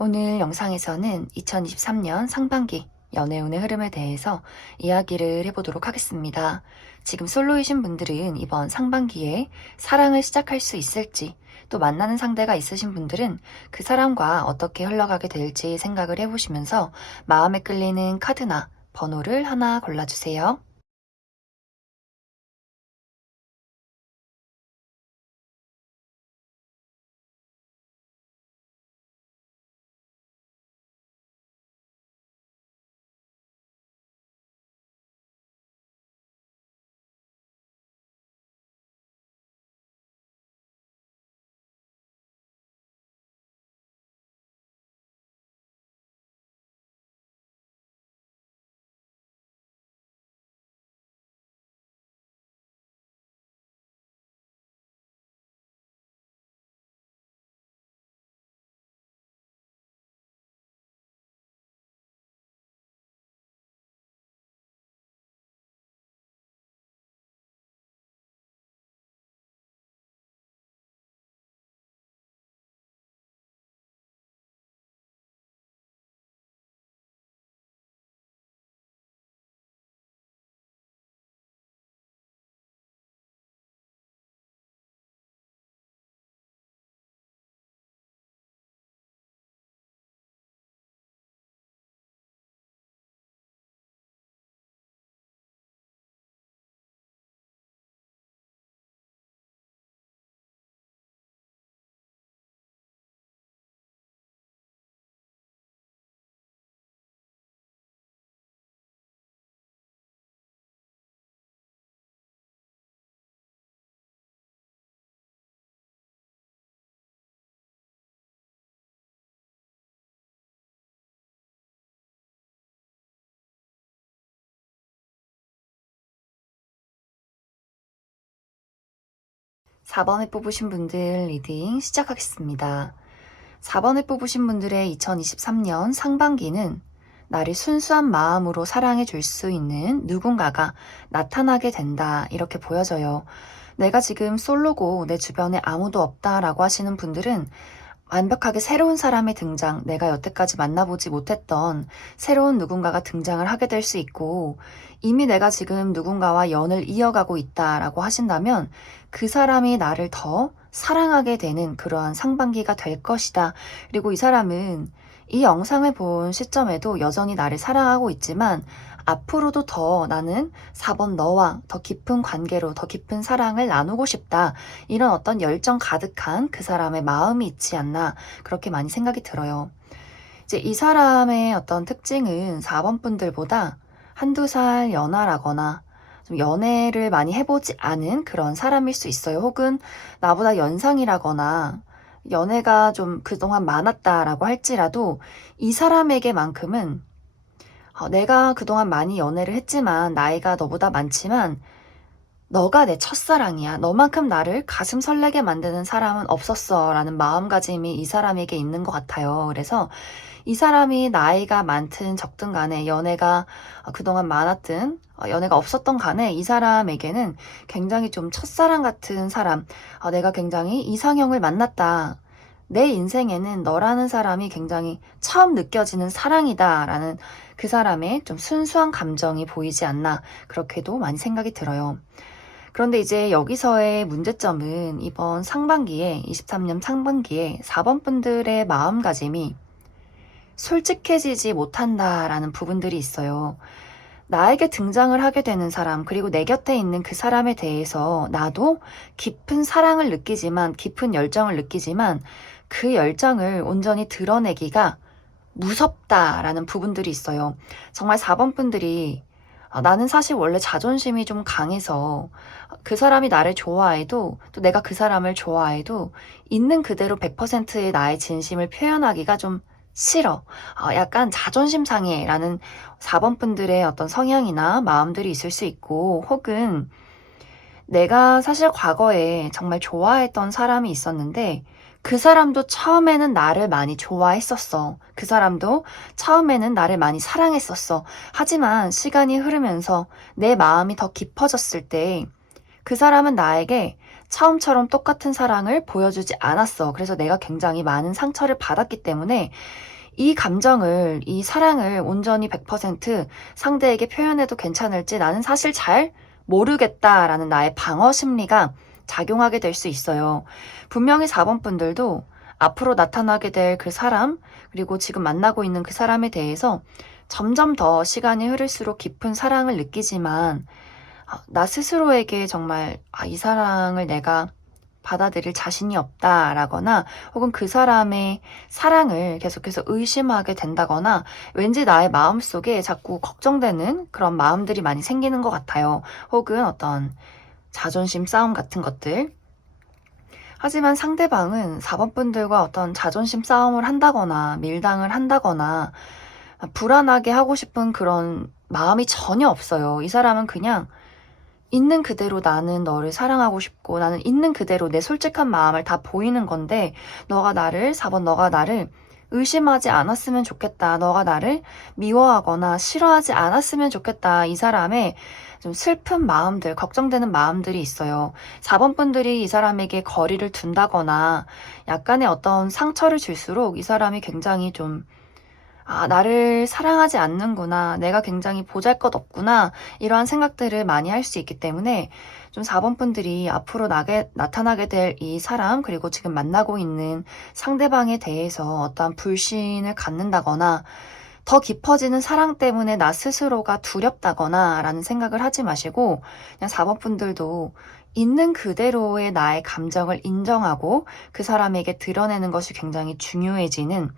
오늘 영상에서는 2023년 상반기 연애운의 흐름에 대해서 이야기를 해보도록 하겠습니다. 지금 솔로이신 분들은 이번 상반기에 사랑을 시작할 수 있을지, 또 만나는 상대가 있으신 분들은 그 사람과 어떻게 흘러가게 될지 생각을 해보시면서 마음에 끌리는 카드나 번호를 하나 골라주세요. 4번을 뽑으신 분들 리딩 시작하겠습니다. 4번을 뽑으신 분들의 2023년 상반기는 나를 순수한 마음으로 사랑해 줄 수 있는 누군가가 나타나게 된다, 이렇게 보여져요. 내가 지금 솔로고 내 주변에 아무도 없다라고 하시는 분들은 완벽하게 새로운 사람의 등장, 내가 여태까지 만나보지 못했던 새로운 누군가가 등장을 하게 될 수 있고, 이미 내가 지금 누군가와 연을 이어가고 있다라고 하신다면 그 사람이 나를 더 사랑하게 되는 그러한 상반기가 될 것이다. 그리고 이 사람은 이 영상을 본 시점에도 여전히 나를 사랑하고 있지만 앞으로도 더 나는 4번 너와 더 깊은 관계로 더 깊은 사랑을 나누고 싶다. 이런 어떤 열정 가득한 그 사람의 마음이 있지 않나, 그렇게 많이 생각이 들어요. 이제 이 사람의 어떤 특징은 4번 분들보다 한두 살 연하라거나 좀 연애를 많이 해보지 않은 그런 사람일 수 있어요. 혹은 나보다 연상이라거나 연애가 좀 그동안 많았다라고 할지라도 이 사람에게만큼은 내가 그동안 많이 연애를 했지만 나이가 너보다 많지만 너가 내 첫사랑이야. 너만큼 나를 가슴 설레게 만드는 사람은 없었어. 라는 마음가짐이 이 사람에게 있는 것 같아요. 그래서 이 사람이 나이가 많든 적든 간에 연애가 그동안 많았든 연애가 없었던 간에 이 사람에게는 굉장히 좀 첫사랑 같은 사람, 내가 굉장히 이상형을 만났다. 내 인생에는 너라는 사람이 굉장히 처음 느껴지는 사랑이다 라는 그 사람의 좀 순수한 감정이 보이지 않나, 그렇게도 많이 생각이 들어요. 그런데 이제 여기서의 문제점은 이번 상반기에, 23년 상반기에 4번 분들의 마음가짐이 솔직해지지 못한다라는 부분들이 있어요. 나에게 등장을 하게 되는 사람, 그리고 내 곁에 있는 그 사람에 대해서 나도 깊은 사랑을 느끼지만, 깊은 열정을 느끼지만 그 열정을 온전히 드러내기가 무섭다라는 부분들이 있어요. 정말 4번 분들이 나는 사실 원래 자존심이 좀 강해서 그 사람이 나를 좋아해도, 또 내가 그 사람을 좋아해도 있는 그대로 100%의 나의 진심을 표현하기가 좀 싫어. 약간 자존심 상해라는 4번 분들의 어떤 성향이나 마음들이 있을 수 있고, 혹은 내가 사실 과거에 정말 좋아했던 사람이 있었는데 그 사람도 처음에는 나를 많이 좋아했었어. 그 사람도 처음에는 나를 많이 사랑했었어. 하지만 시간이 흐르면서 내 마음이 더 깊어졌을 때 그 사람은 나에게 처음처럼 똑같은 사랑을 보여주지 않았어. 그래서 내가 굉장히 많은 상처를 받았기 때문에 이 감정을, 이 사랑을 온전히 100% 상대에게 표현해도 괜찮을지 나는 사실 잘 모르겠다라는 나의 방어 심리가 작용하게 될 수 있어요. 분명히 4번 분들도 앞으로 나타나게 될 그 사람, 그리고 지금 만나고 있는 그 사람에 대해서 점점 더 시간이 흐를수록 깊은 사랑을 느끼지만 나 스스로에게 정말 이 사랑을 내가 받아들일 자신이 없다라거나 혹은 그 사람의 사랑을 계속해서 의심하게 된다거나 왠지 나의 마음속에 자꾸 걱정되는 그런 마음들이 많이 생기는 것 같아요. 혹은 어떤 자존심 싸움 같은 것들. 하지만 상대방은 4번 분들과 어떤 자존심 싸움을 한다거나 밀당을 한다거나 불안하게 하고 싶은 그런 마음이 전혀 없어요. 이 사람은 그냥 있는 그대로 나는 너를 사랑하고 싶고 나는 있는 그대로 내 솔직한 마음을 다 보이는 건데 4번 너가 나를 의심하지 않았으면 좋겠다. 너가 나를 미워하거나 싫어하지 않았으면 좋겠다. 이 사람의 좀 슬픈 마음들, 걱정되는 마음들이 있어요. 4번 분들이 이 사람에게 거리를 둔다거나 약간의 어떤 상처를 줄수록 이 사람이 굉장히 좀 나를 사랑하지 않는구나. 내가 굉장히 보잘것없구나. 이러한 생각들을 많이 할 수 있기 때문에 좀 4번 분들이 앞으로 나타나게 될 이 사람, 그리고 지금 만나고 있는 상대방에 대해서 어떠한 불신을 갖는다거나 더 깊어지는 사랑 때문에 나 스스로가 두렵다거나 라는 생각을 하지 마시고 그냥 4번 분들도 있는 그대로의 나의 감정을 인정하고 그 사람에게 드러내는 것이 굉장히 중요해지는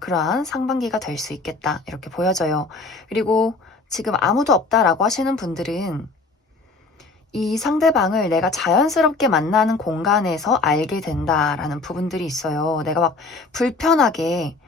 그러한 상반기가 될 수 있겠다 이렇게 보여져요. 그리고 지금 아무도 없다라고 하시는 분들은 이 상대방을 내가 자연스럽게 만나는 공간에서 알게 된다라는 부분들이 있어요. 내가 막 불편하게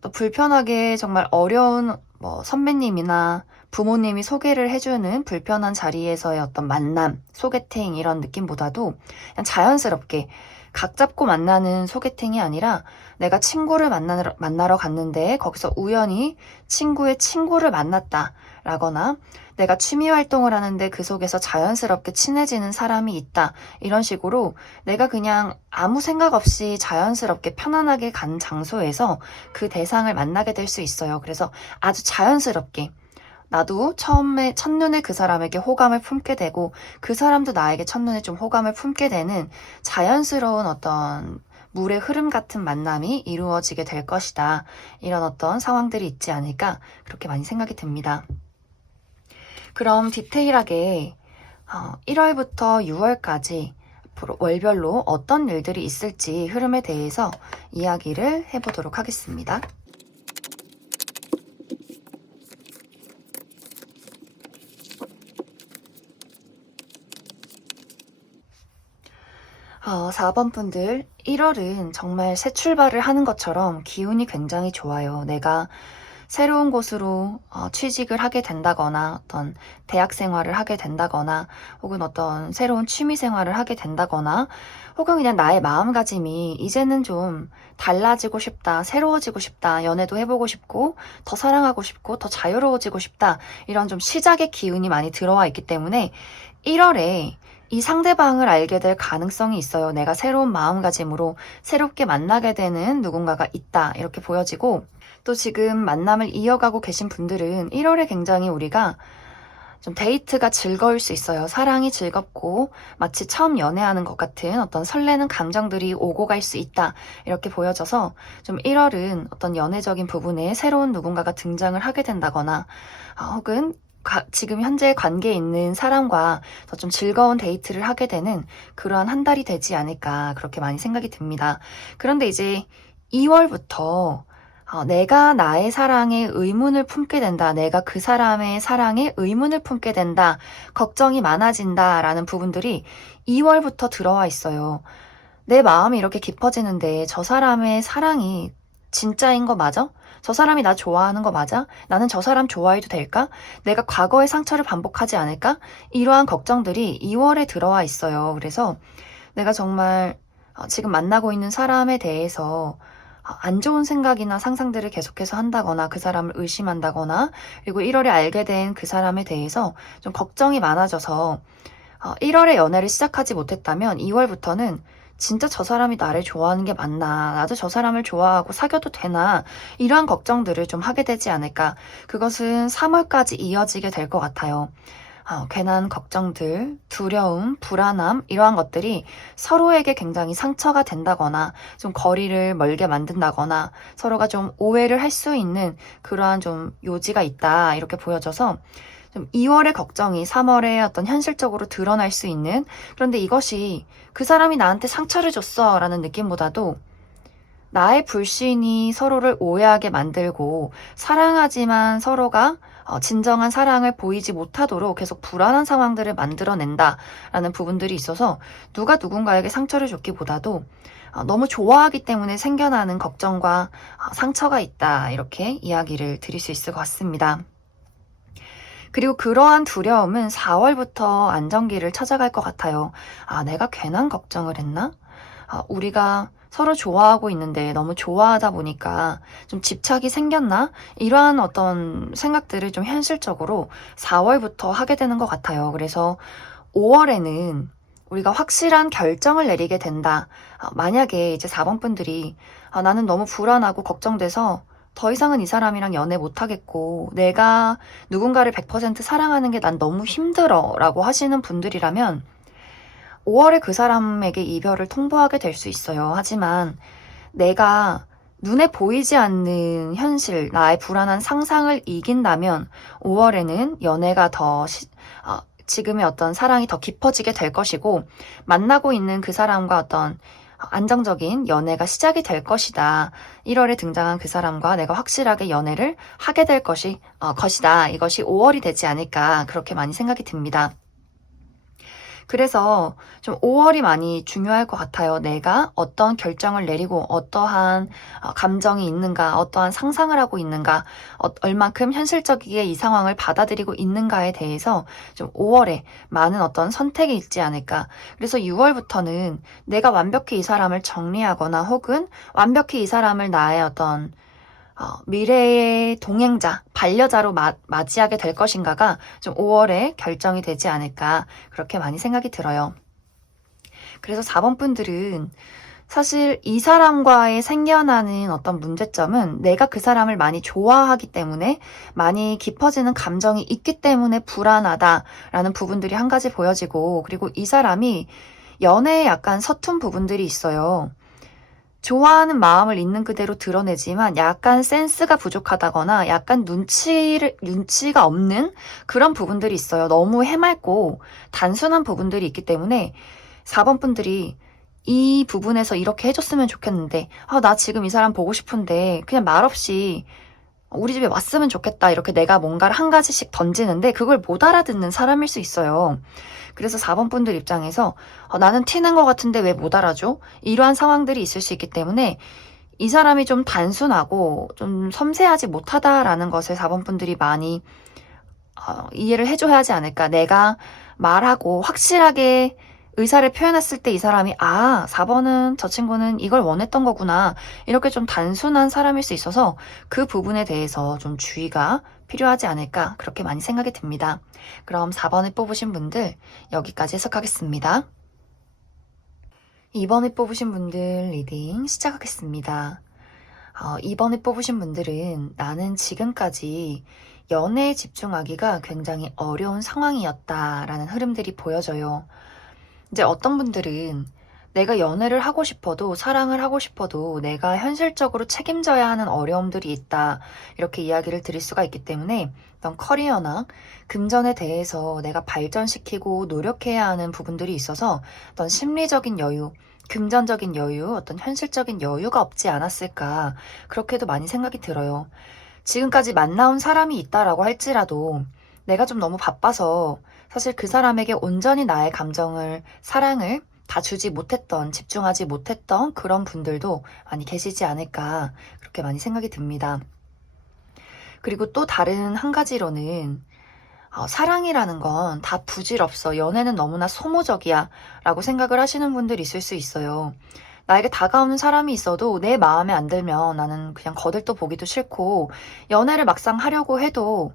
또 불편하게 정말 어려운 선배님이나 부모님이 소개를 해주는 불편한 자리에서의 어떤 만남, 소개팅 이런 느낌보다도 그냥 자연스럽게 각 잡고 만나는 소개팅이 아니라 내가 친구를 만나러 갔는데 거기서 우연히 친구의 친구를 만났다 라거나 내가 취미 활동을 하는데 그 속에서 자연스럽게 친해지는 사람이 있다. 이런 식으로 내가 그냥 아무 생각 없이 자연스럽게 편안하게 간 장소에서 그 대상을 만나게 될 수 있어요. 그래서 아주 자연스럽게 나도 처음에 첫눈에 그 사람에게 호감을 품게 되고 그 사람도 나에게 첫눈에 좀 호감을 품게 되는 자연스러운 어떤 물의 흐름 같은 만남이 이루어지게 될 것이다. 이런 어떤 상황들이 있지 않을까 그렇게 많이 생각이 듭니다. 그럼 디테일하게 1월부터 6월까지 앞으로 월별로 어떤 일들이 있을지 흐름에 대해서 이야기를 해보도록 하겠습니다. 4번 분들 1월은 정말 새 출발을 하는 것처럼 기운이 굉장히 좋아요. 내가 새로운 곳으로 취직을 하게 된다거나 어떤 대학 생활을 하게 된다거나 혹은 어떤 새로운 취미 생활을 하게 된다거나 혹은 그냥 나의 마음가짐이 이제는 좀 달라지고 싶다, 새로워지고 싶다, 연애도 해보고 싶고 더 사랑하고 싶고 더 자유로워지고 싶다 이런 좀 시작의 기운이 많이 들어와 있기 때문에 1월에 이 상대방을 알게 될 가능성이 있어요. 내가 새로운 마음가짐으로 새롭게 만나게 되는 누군가가 있다 이렇게 보여지고 또 지금 만남을 이어가고 계신 분들은 1월에 굉장히 우리가 좀 데이트가 즐거울 수 있어요. 사랑이 즐겁고 마치 처음 연애하는 것 같은 어떤 설레는 감정들이 오고 갈 수 있다. 이렇게 보여져서 좀 1월은 어떤 연애적인 부분에 새로운 누군가가 등장을 하게 된다거나 혹은 지금 현재 관계에 있는 사람과 더 좀 즐거운 데이트를 하게 되는 그러한 한 달이 되지 않을까 그렇게 많이 생각이 듭니다. 그런데 이제 2월부터 내가 나의 사랑에 의문을 품게 된다. 내가 그 사람의 사랑에 의문을 품게 된다. 걱정이 많아진다. 라는 부분들이 2월부터 들어와 있어요. 내 마음이 이렇게 깊어지는데 저 사람의 사랑이 진짜인 거 맞아? 저 사람이 나 좋아하는 거 맞아? 나는 저 사람 좋아해도 될까? 내가 과거의 상처를 반복하지 않을까? 이러한 걱정들이 2월에 들어와 있어요. 그래서 내가 정말 지금 만나고 있는 사람에 대해서 안 좋은 생각이나 상상들을 계속해서 한다거나 그 사람을 의심한다거나 그리고 1월에 알게 된 그 사람에 대해서 좀 걱정이 많아져서 1월에 연애를 시작하지 못했다면 2월부터는 진짜 저 사람이 나를 좋아하는 게 맞나? 나도 저 사람을 좋아하고 사귀어도 되나? 이러한 걱정들을 좀 하게 되지 않을까? 그것은 3월까지 이어지게 될 것 같아요. 괜한 걱정들, 두려움, 불안함, 이러한 것들이 서로에게 굉장히 상처가 된다거나 좀 거리를 멀게 만든다거나 서로가 좀 오해를 할 수 있는 그러한 좀 요지가 있다, 이렇게 보여져서 좀 2월의 걱정이 3월에 어떤 현실적으로 드러날 수 있는, 그런데 이것이 그 사람이 나한테 상처를 줬어 라는 느낌보다도 나의 불신이 서로를 오해하게 만들고 사랑하지만 서로가 진정한 사랑을 보이지 못하도록 계속 불안한 상황들을 만들어낸다라는 부분들이 있어서 누가 누군가에게 상처를 줬기보다도 너무 좋아하기 때문에 생겨나는 걱정과 상처가 있다, 이렇게 이야기를 드릴 수 있을 것 같습니다. 그리고 그러한 두려움은 4월부터 안정기를 찾아갈 것 같아요. 내가 괜한 걱정을 했나? 우리가 서로 좋아하고 있는데 너무 좋아하다 보니까 좀 집착이 생겼나? 이러한 어떤 생각들을 좀 현실적으로 4월부터 하게 되는 것 같아요. 그래서 5월에는 우리가 확실한 결정을 내리게 된다. 만약에 이제 4번 분들이 나는 너무 불안하고 걱정돼서 더 이상은 이 사람이랑 연애 못하겠고 내가 누군가를 100% 사랑하는 게 난 너무 힘들어 라고 하시는 분들이라면 5월에 그 사람에게 이별을 통보하게 될 수 있어요. 하지만 내가 눈에 보이지 않는 현실, 나의 불안한 상상을 이긴다면 5월에는 연애가 지금의 어떤 사랑이 더 깊어지게 될 것이고 만나고 있는 그 사람과 어떤 안정적인 연애가 시작이 될 것이다. 1월에 등장한 그 사람과 내가 확실하게 연애를 하게 될 것이다. 이것이 5월이 되지 않을까, 그렇게 많이 생각이 듭니다. 그래서 좀 5월이 많이 중요할 것 같아요. 내가 어떤 결정을 내리고 어떠한 감정이 있는가, 어떠한 상상을 하고 있는가, 얼만큼 현실적이게 이 상황을 받아들이고 있는가에 대해서 좀 5월에 많은 어떤 선택이 있지 않을까. 그래서 6월부터는 내가 완벽히 이 사람을 정리하거나 혹은 완벽히 이 사람을 나의 어떤 미래의 동행자, 반려자로 맞이하게 될 것인가가 좀 5월에 결정이 되지 않을까, 그렇게 많이 생각이 들어요. 그래서 4번 분들은 사실 이 사람과의 생겨나는 어떤 문제점은 내가 그 사람을 많이 좋아하기 때문에 많이 깊어지는 감정이 있기 때문에 불안하다라는 부분들이 한 가지 보여지고, 그리고 이 사람이 연애에 약간 서툰 부분들이 있어요. 좋아하는 마음을 있는 그대로 드러내지만 약간 센스가 부족하다거나 약간 눈치가 없는 그런 부분들이 있어요. 너무 해맑고 단순한 부분들이 있기 때문에 4번 분들이 이 부분에서 이렇게 해줬으면 좋겠는데, 나 지금 이 사람 보고 싶은데 그냥 말없이 우리 집에 왔으면 좋겠다, 이렇게 내가 뭔가를 한 가지씩 던지는데 그걸 못 알아듣는 사람일 수 있어요. 그래서 4번 분들 입장에서 나는 티는 것 같은데 왜 못 알아줘? 이러한 상황들이 있을 수 있기 때문에 이 사람이 좀 단순하고 좀 섬세하지 못하다라는 것을 4번 분들이 많이 이해를 해줘야 하지 않을까. 내가 말하고 확실하게 의사를 표현했을 때 이 사람이 4번은 저 친구는 이걸 원했던 거구나, 이렇게 좀 단순한 사람일 수 있어서 그 부분에 대해서 좀 주의가 필요하지 않을까, 그렇게 많이 생각이 듭니다. 그럼 4번을 뽑으신 분들 여기까지 해석하겠습니다. 2번을 뽑으신 분들 리딩 시작하겠습니다. 2번을 뽑으신 분들은 나는 지금까지 연애에 집중하기가 굉장히 어려운 상황이었다라는 흐름들이 보여져요. 이제 어떤 분들은 내가 연애를 하고 싶어도 사랑을 하고 싶어도 내가 현실적으로 책임져야 하는 어려움들이 있다, 이렇게 이야기를 드릴 수가 있기 때문에 어떤 커리어나 금전에 대해서 내가 발전시키고 노력해야 하는 부분들이 있어서 어떤 심리적인 여유, 금전적인 여유, 어떤 현실적인 여유가 없지 않았을까, 그렇게도 많이 생각이 들어요. 지금까지 만나온 사람이 있다라고 할지라도 내가 좀 너무 바빠서 사실 그 사람에게 온전히 나의 감정을, 사랑을 다 주지 못했던, 집중하지 못했던 그런 분들도 많이 계시지 않을까, 그렇게 많이 생각이 듭니다. 그리고 또 다른 한 가지로는 사랑이라는 건 다 부질없어, 연애는 너무나 소모적이야 라고 생각을 하시는 분들이 있을 수 있어요. 나에게 다가오는 사람이 있어도 내 마음에 안 들면 나는 그냥 거들떠 보기도 싫고, 연애를 막상 하려고 해도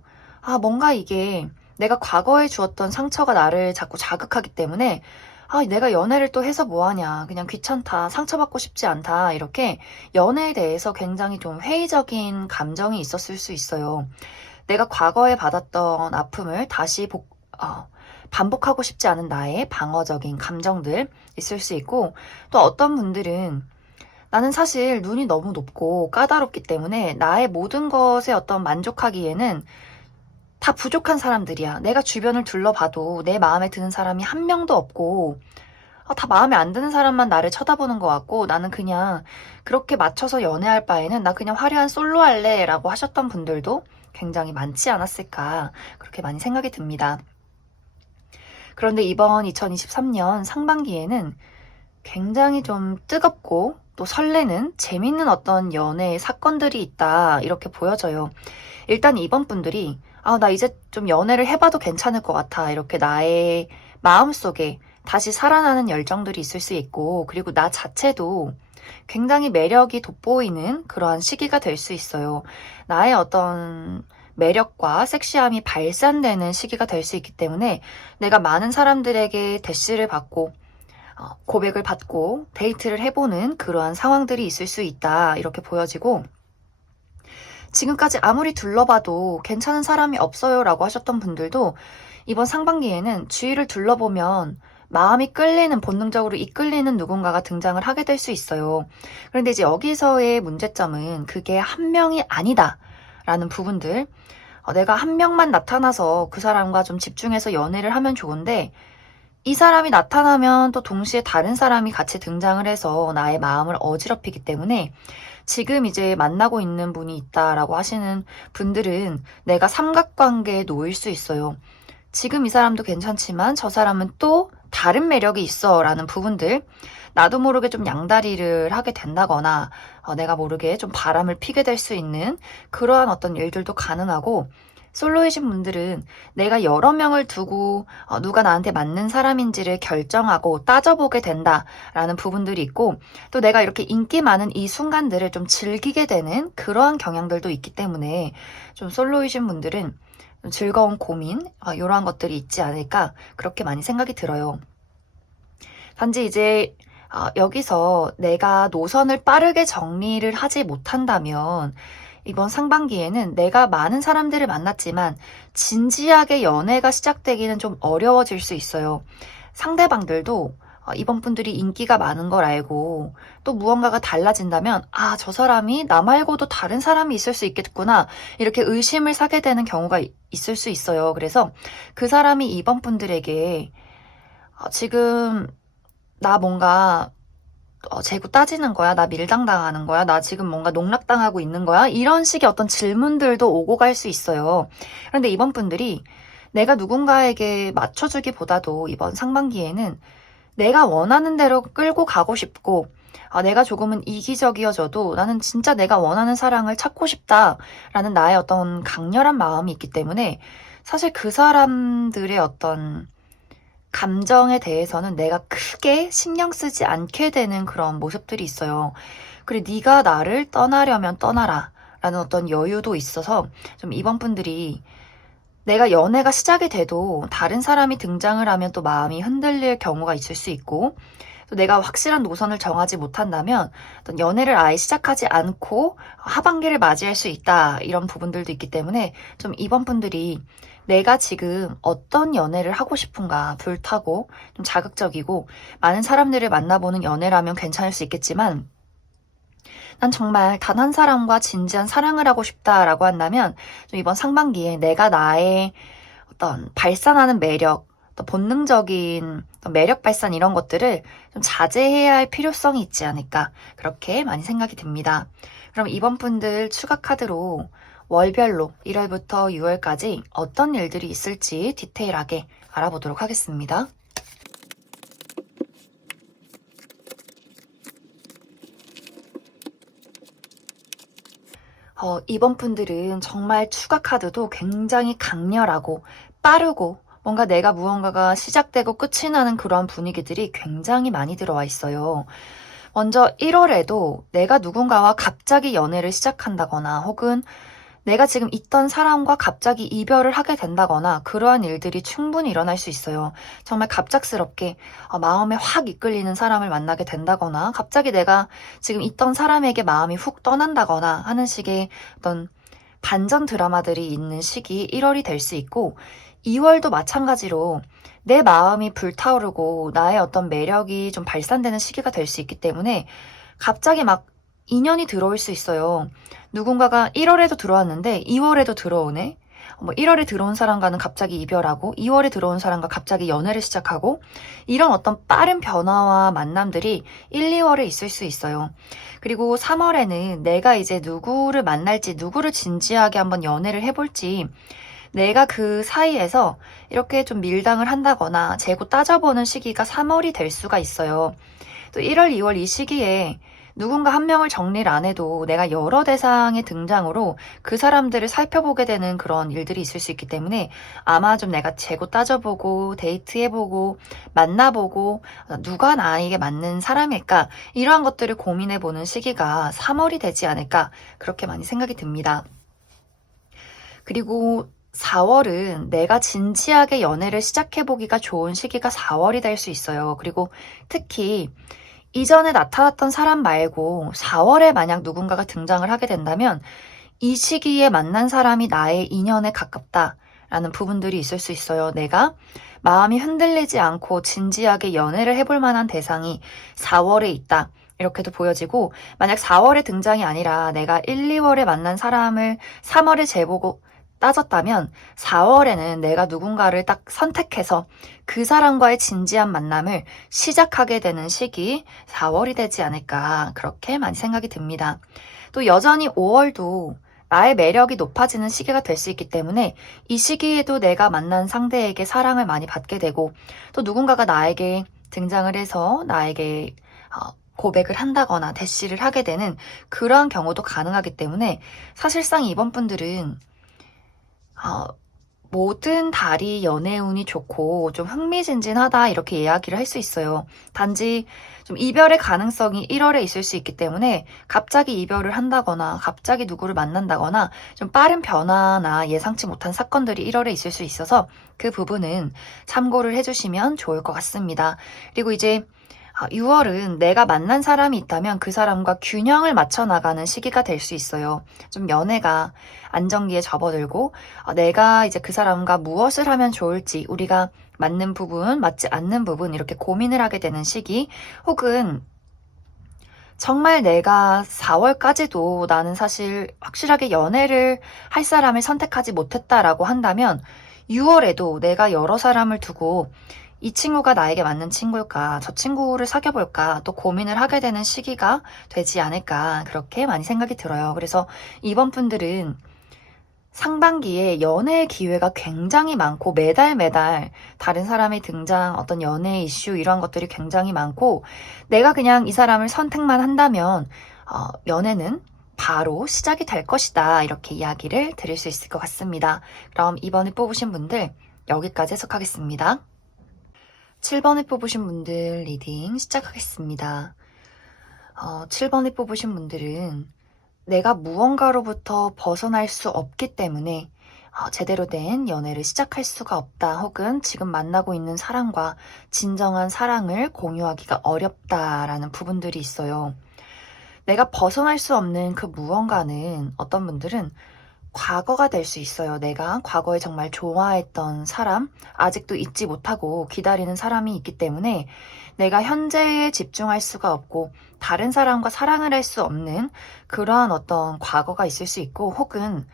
뭔가 이게 내가 과거에 주었던 상처가 나를 자꾸 자극하기 때문에 내가 연애를 또 해서 뭐하냐. 그냥 귀찮다. 상처받고 싶지 않다. 이렇게 연애에 대해서 굉장히 좀 회의적인 감정이 있었을 수 있어요. 내가 과거에 받았던 아픔을 다시 반복하고 싶지 않은 나의 방어적인 감정들 있을 수 있고, 또 어떤 분들은 나는 사실 눈이 너무 높고 까다롭기 때문에 나의 모든 것에 어떤 만족하기에는 다 부족한 사람들이야. 내가 주변을 둘러봐도 내 마음에 드는 사람이 한 명도 없고 다 마음에 안 드는 사람만 나를 쳐다보는 것 같고, 나는 그냥 그렇게 맞춰서 연애할 바에는 나 그냥 화려한 솔로 할래 라고 하셨던 분들도 굉장히 많지 않았을까, 그렇게 많이 생각이 듭니다. 그런데 이번 2023년 상반기에는 굉장히 좀 뜨겁고 또 설레는 재밌는 어떤 연애의 사건들이 있다, 이렇게 보여져요. 일단 이번 분들이 나 이제 좀 연애를 해봐도 괜찮을 것 같아, 이렇게 나의 마음속에 다시 살아나는 열정들이 있을 수 있고, 그리고 나 자체도 굉장히 매력이 돋보이는 그러한 시기가 될 수 있어요. 나의 어떤 매력과 섹시함이 발산되는 시기가 될 수 있기 때문에 내가 많은 사람들에게 대시를 받고 고백을 받고 데이트를 해보는 그러한 상황들이 있을 수 있다, 이렇게 보여지고, 지금까지 아무리 둘러봐도 괜찮은 사람이 없어요 라고 하셨던 분들도 이번 상반기에는 주위를 둘러보면 마음이 끌리는, 본능적으로 이끌리는 누군가가 등장을 하게 될 수 있어요. 그런데 이제 여기서의 문제점은 그게 한 명이 아니다 라는 부분들, 내가 한 명만 나타나서 그 사람과 좀 집중해서 연애를 하면 좋은데, 이 사람이 나타나면 또 동시에 다른 사람이 같이 등장을 해서 나의 마음을 어지럽히기 때문에, 지금 이제 만나고 있는 분이 있다라고 하시는 분들은 내가 삼각관계에 놓일 수 있어요. 지금 이 사람도 괜찮지만 저 사람은 또 다른 매력이 있어 라는 부분들, 나도 모르게 좀 양다리를 하게 된다거나 내가 모르게 좀 바람을 피게 될 수 있는 그러한 어떤 일들도 가능하고, 솔로이신 분들은 내가 여러 명을 두고 누가 나한테 맞는 사람인지를 결정하고 따져보게 된다라는 부분들이 있고, 또 내가 이렇게 인기 많은 이 순간들을 좀 즐기게 되는 그러한 경향들도 있기 때문에 좀 솔로이신 분들은 즐거운 고민, 이러한 것들이 있지 않을까, 그렇게 많이 생각이 들어요. 단지 이제 여기서 내가 노선을 빠르게 정리를 하지 못한다면 이번 상반기에는 내가 많은 사람들을 만났지만 진지하게 연애가 시작되기는 좀 어려워질 수 있어요. 상대방들도 이번 분들이 인기가 많은 걸 알고 또 무언가가 달라진다면 저 사람이 나 말고도 다른 사람이 있을 수 있겠구나, 이렇게 의심을 사게 되는 경우가 있을 수 있어요. 그래서 그 사람이 이번 분들에게 지금 나 뭔가 재고 따지는 거야? 나 밀당당하는 거야? 나 지금 뭔가 농락당하고 있는 거야? 이런 식의 어떤 질문들도 오고 갈 수 있어요. 그런데 이번 분들이 내가 누군가에게 맞춰주기보다도 이번 상반기에는 내가 원하는 대로 끌고 가고 싶고, 내가 조금은 이기적이어져도 나는 진짜 내가 원하는 사랑을 찾고 싶다라는 나의 어떤 강렬한 마음이 있기 때문에 사실 그 사람들의 어떤 감정에 대해서는 내가 크게 신경 쓰지 않게 되는 그런 모습들이 있어요. 그리고 네가 나를 떠나려면 떠나라 라는 어떤 여유도 있어서 좀 이번 분들이 내가 연애가 시작이 돼도 다른 사람이 등장을 하면 또 마음이 흔들릴 경우가 있을 수 있고, 또 내가 확실한 노선을 정하지 못한다면 어떤 연애를 아예 시작하지 않고 하반기를 맞이할 수 있다, 이런 부분들도 있기 때문에 좀 이번 분들이 내가 지금 어떤 연애를 하고 싶은가, 불타고 좀 자극적이고 많은 사람들을 만나보는 연애라면 괜찮을 수 있겠지만, 난 정말 단 한 사람과 진지한 사랑을 하고 싶다라고 한다면 좀 이번 상반기에 내가 나의 어떤 발산하는 매력, 또 본능적인 매력 발산, 이런 것들을 좀 자제해야 할 필요성이 있지 않을까, 그렇게 많이 생각이 듭니다. 그럼 이번 분들 추가 카드로 월별로 1월부터 6월까지 어떤 일들이 있을지 디테일하게 알아보도록 하겠습니다. 이번 분들은 정말 추가 카드도 굉장히 강렬하고 빠르고 뭔가 내가 무언가가 시작되고 끝이 나는 그러한 분위기들이 굉장히 많이 들어와 있어요. 먼저 1월에도 내가 누군가와 갑자기 연애를 시작한다거나 혹은 내가 지금 있던 사람과 갑자기 이별을 하게 된다거나 그러한 일들이 충분히 일어날 수 있어요. 정말 갑작스럽게 마음에 확 이끌리는 사람을 만나게 된다거나 갑자기 내가 지금 있던 사람에게 마음이 훅 떠난다거나 하는 식의 어떤 반전 드라마들이 있는 시기 1월이 될 수 있고 2월도 마찬가지로 내 마음이 불타오르고 나의 어떤 매력이 좀 발산되는 시기가 될 수 있기 때문에 갑자기 막 인연이 들어올 수 있어요. 누군가가 1월에도 들어왔는데 2월에도 들어오네. 1월에 들어온 사람과는 갑자기 이별하고 2월에 들어온 사람과 갑자기 연애를 시작하고 이런 어떤 빠른 변화와 만남들이 1, 2월에 있을 수 있어요. 그리고 3월에는 내가 이제 누구를 만날지 누구를 진지하게 한번 연애를 해볼지 내가 그 사이에서 이렇게 좀 밀당을 한다거나 재고 따져보는 시기가 3월이 될 수가 있어요. 또 1월, 2월 이 시기에 누군가 한 명을 정리를 안 해도 내가 여러 대상의 등장으로 그 사람들을 살펴보게 되는 그런 일들이 있을 수 있기 때문에 아마 좀 내가 재고 따져보고 데이트해보고 만나보고 누가 나에게 맞는 사람일까 이러한 것들을 고민해보는 시기가 3월이 되지 않을까 그렇게 많이 생각이 듭니다. 그리고 4월은 내가 진지하게 연애를 시작해보기가 좋은 시기가 4월이 될 수 있어요. 그리고 특히 이전에 나타났던 사람 말고 4월에 만약 누군가가 등장을 하게 된다면 이 시기에 만난 사람이 나의 인연에 가깝다라는 부분들이 있을 수 있어요. 내가 마음이 흔들리지 않고 진지하게 연애를 해볼 만한 대상이 4월에 있다. 이렇게도 보여지고 만약 4월에 등장이 아니라 내가 1, 2월에 만난 사람을 3월에 재보고 따졌다면 4월에는 내가 누군가를 딱 선택해서 그 사람과의 진지한 만남을 시작하게 되는 시기 4월이 되지 않을까 그렇게 많이 생각이 듭니다. 또 여전히 5월도 나의 매력이 높아지는 시기가 될 수 있기 때문에 이 시기에도 내가 만난 상대에게 사랑을 많이 받게 되고 또 누군가가 나에게 등장을 해서 나에게 고백을 한다거나 대시를 하게 되는 그러한 경우도 가능하기 때문에 사실상 이번 분들은 모든 달이 연애운이 좋고 좀 흥미진진하다 이렇게 이야기를 할 수 있어요. 단지 좀 이별의 가능성이 1월에 있을 수 있기 때문에 갑자기 이별을 한다거나 갑자기 누구를 만난다거나 좀 빠른 변화나 예상치 못한 사건들이 1월에 있을 수 있어서 그 부분은 참고를 해주시면 좋을 것 같습니다. 그리고 이제 6월은 내가 만난 사람이 있다면 그 사람과 균형을 맞춰 나가는 시기가 될 수 있어요. 좀 연애가 안정기에 접어들고 내가 이제 그 사람과 무엇을 하면 좋을지 우리가 맞는 부분, 맞지 않는 부분 이렇게 고민을 하게 되는 시기 혹은 정말 내가 4월까지도 나는 사실 확실하게 연애를 할 사람을 선택하지 못했다라고 한다면 6월에도 내가 여러 사람을 두고 이 친구가 나에게 맞는 친구일까, 저 친구를 사귀어볼까, 또 고민을 하게 되는 시기가 되지 않을까, 그렇게 많이 생각이 들어요. 그래서 이번 분들은 상반기에 연애의 기회가 굉장히 많고 매달 매달 다른 사람의 등장, 어떤 연애 이슈 이런 것들이 굉장히 많고 내가 그냥 이 사람을 선택만 한다면 연애는 바로 시작이 될 것이다. 이렇게 이야기를 드릴 수 있을 것 같습니다. 그럼 이번에 뽑으신 분들 여기까지 해석하겠습니다. 7번에 뽑으신 분들 리딩 시작하겠습니다. 7번에 뽑으신 분들은 내가 무언가로부터 벗어날 수 없기 때문에 제대로 된 연애를 시작할 수가 없다. 혹은 지금 만나고 있는 사람과 진정한 사랑을 공유하기가 어렵다라는 부분들이 있어요. 내가 벗어날 수 없는 그 무언가는 어떤 분들은 과거가 될 수 있어요. 내가 과거에 정말 좋아했던 사람, 아직도 잊지 못하고 기다리는 사람이 있기 때문에 내가 현재에 집중할 수가 없고 다른 사람과 사랑을 할 수 없는 그러한 어떤 과거가 있을 수 있고 혹은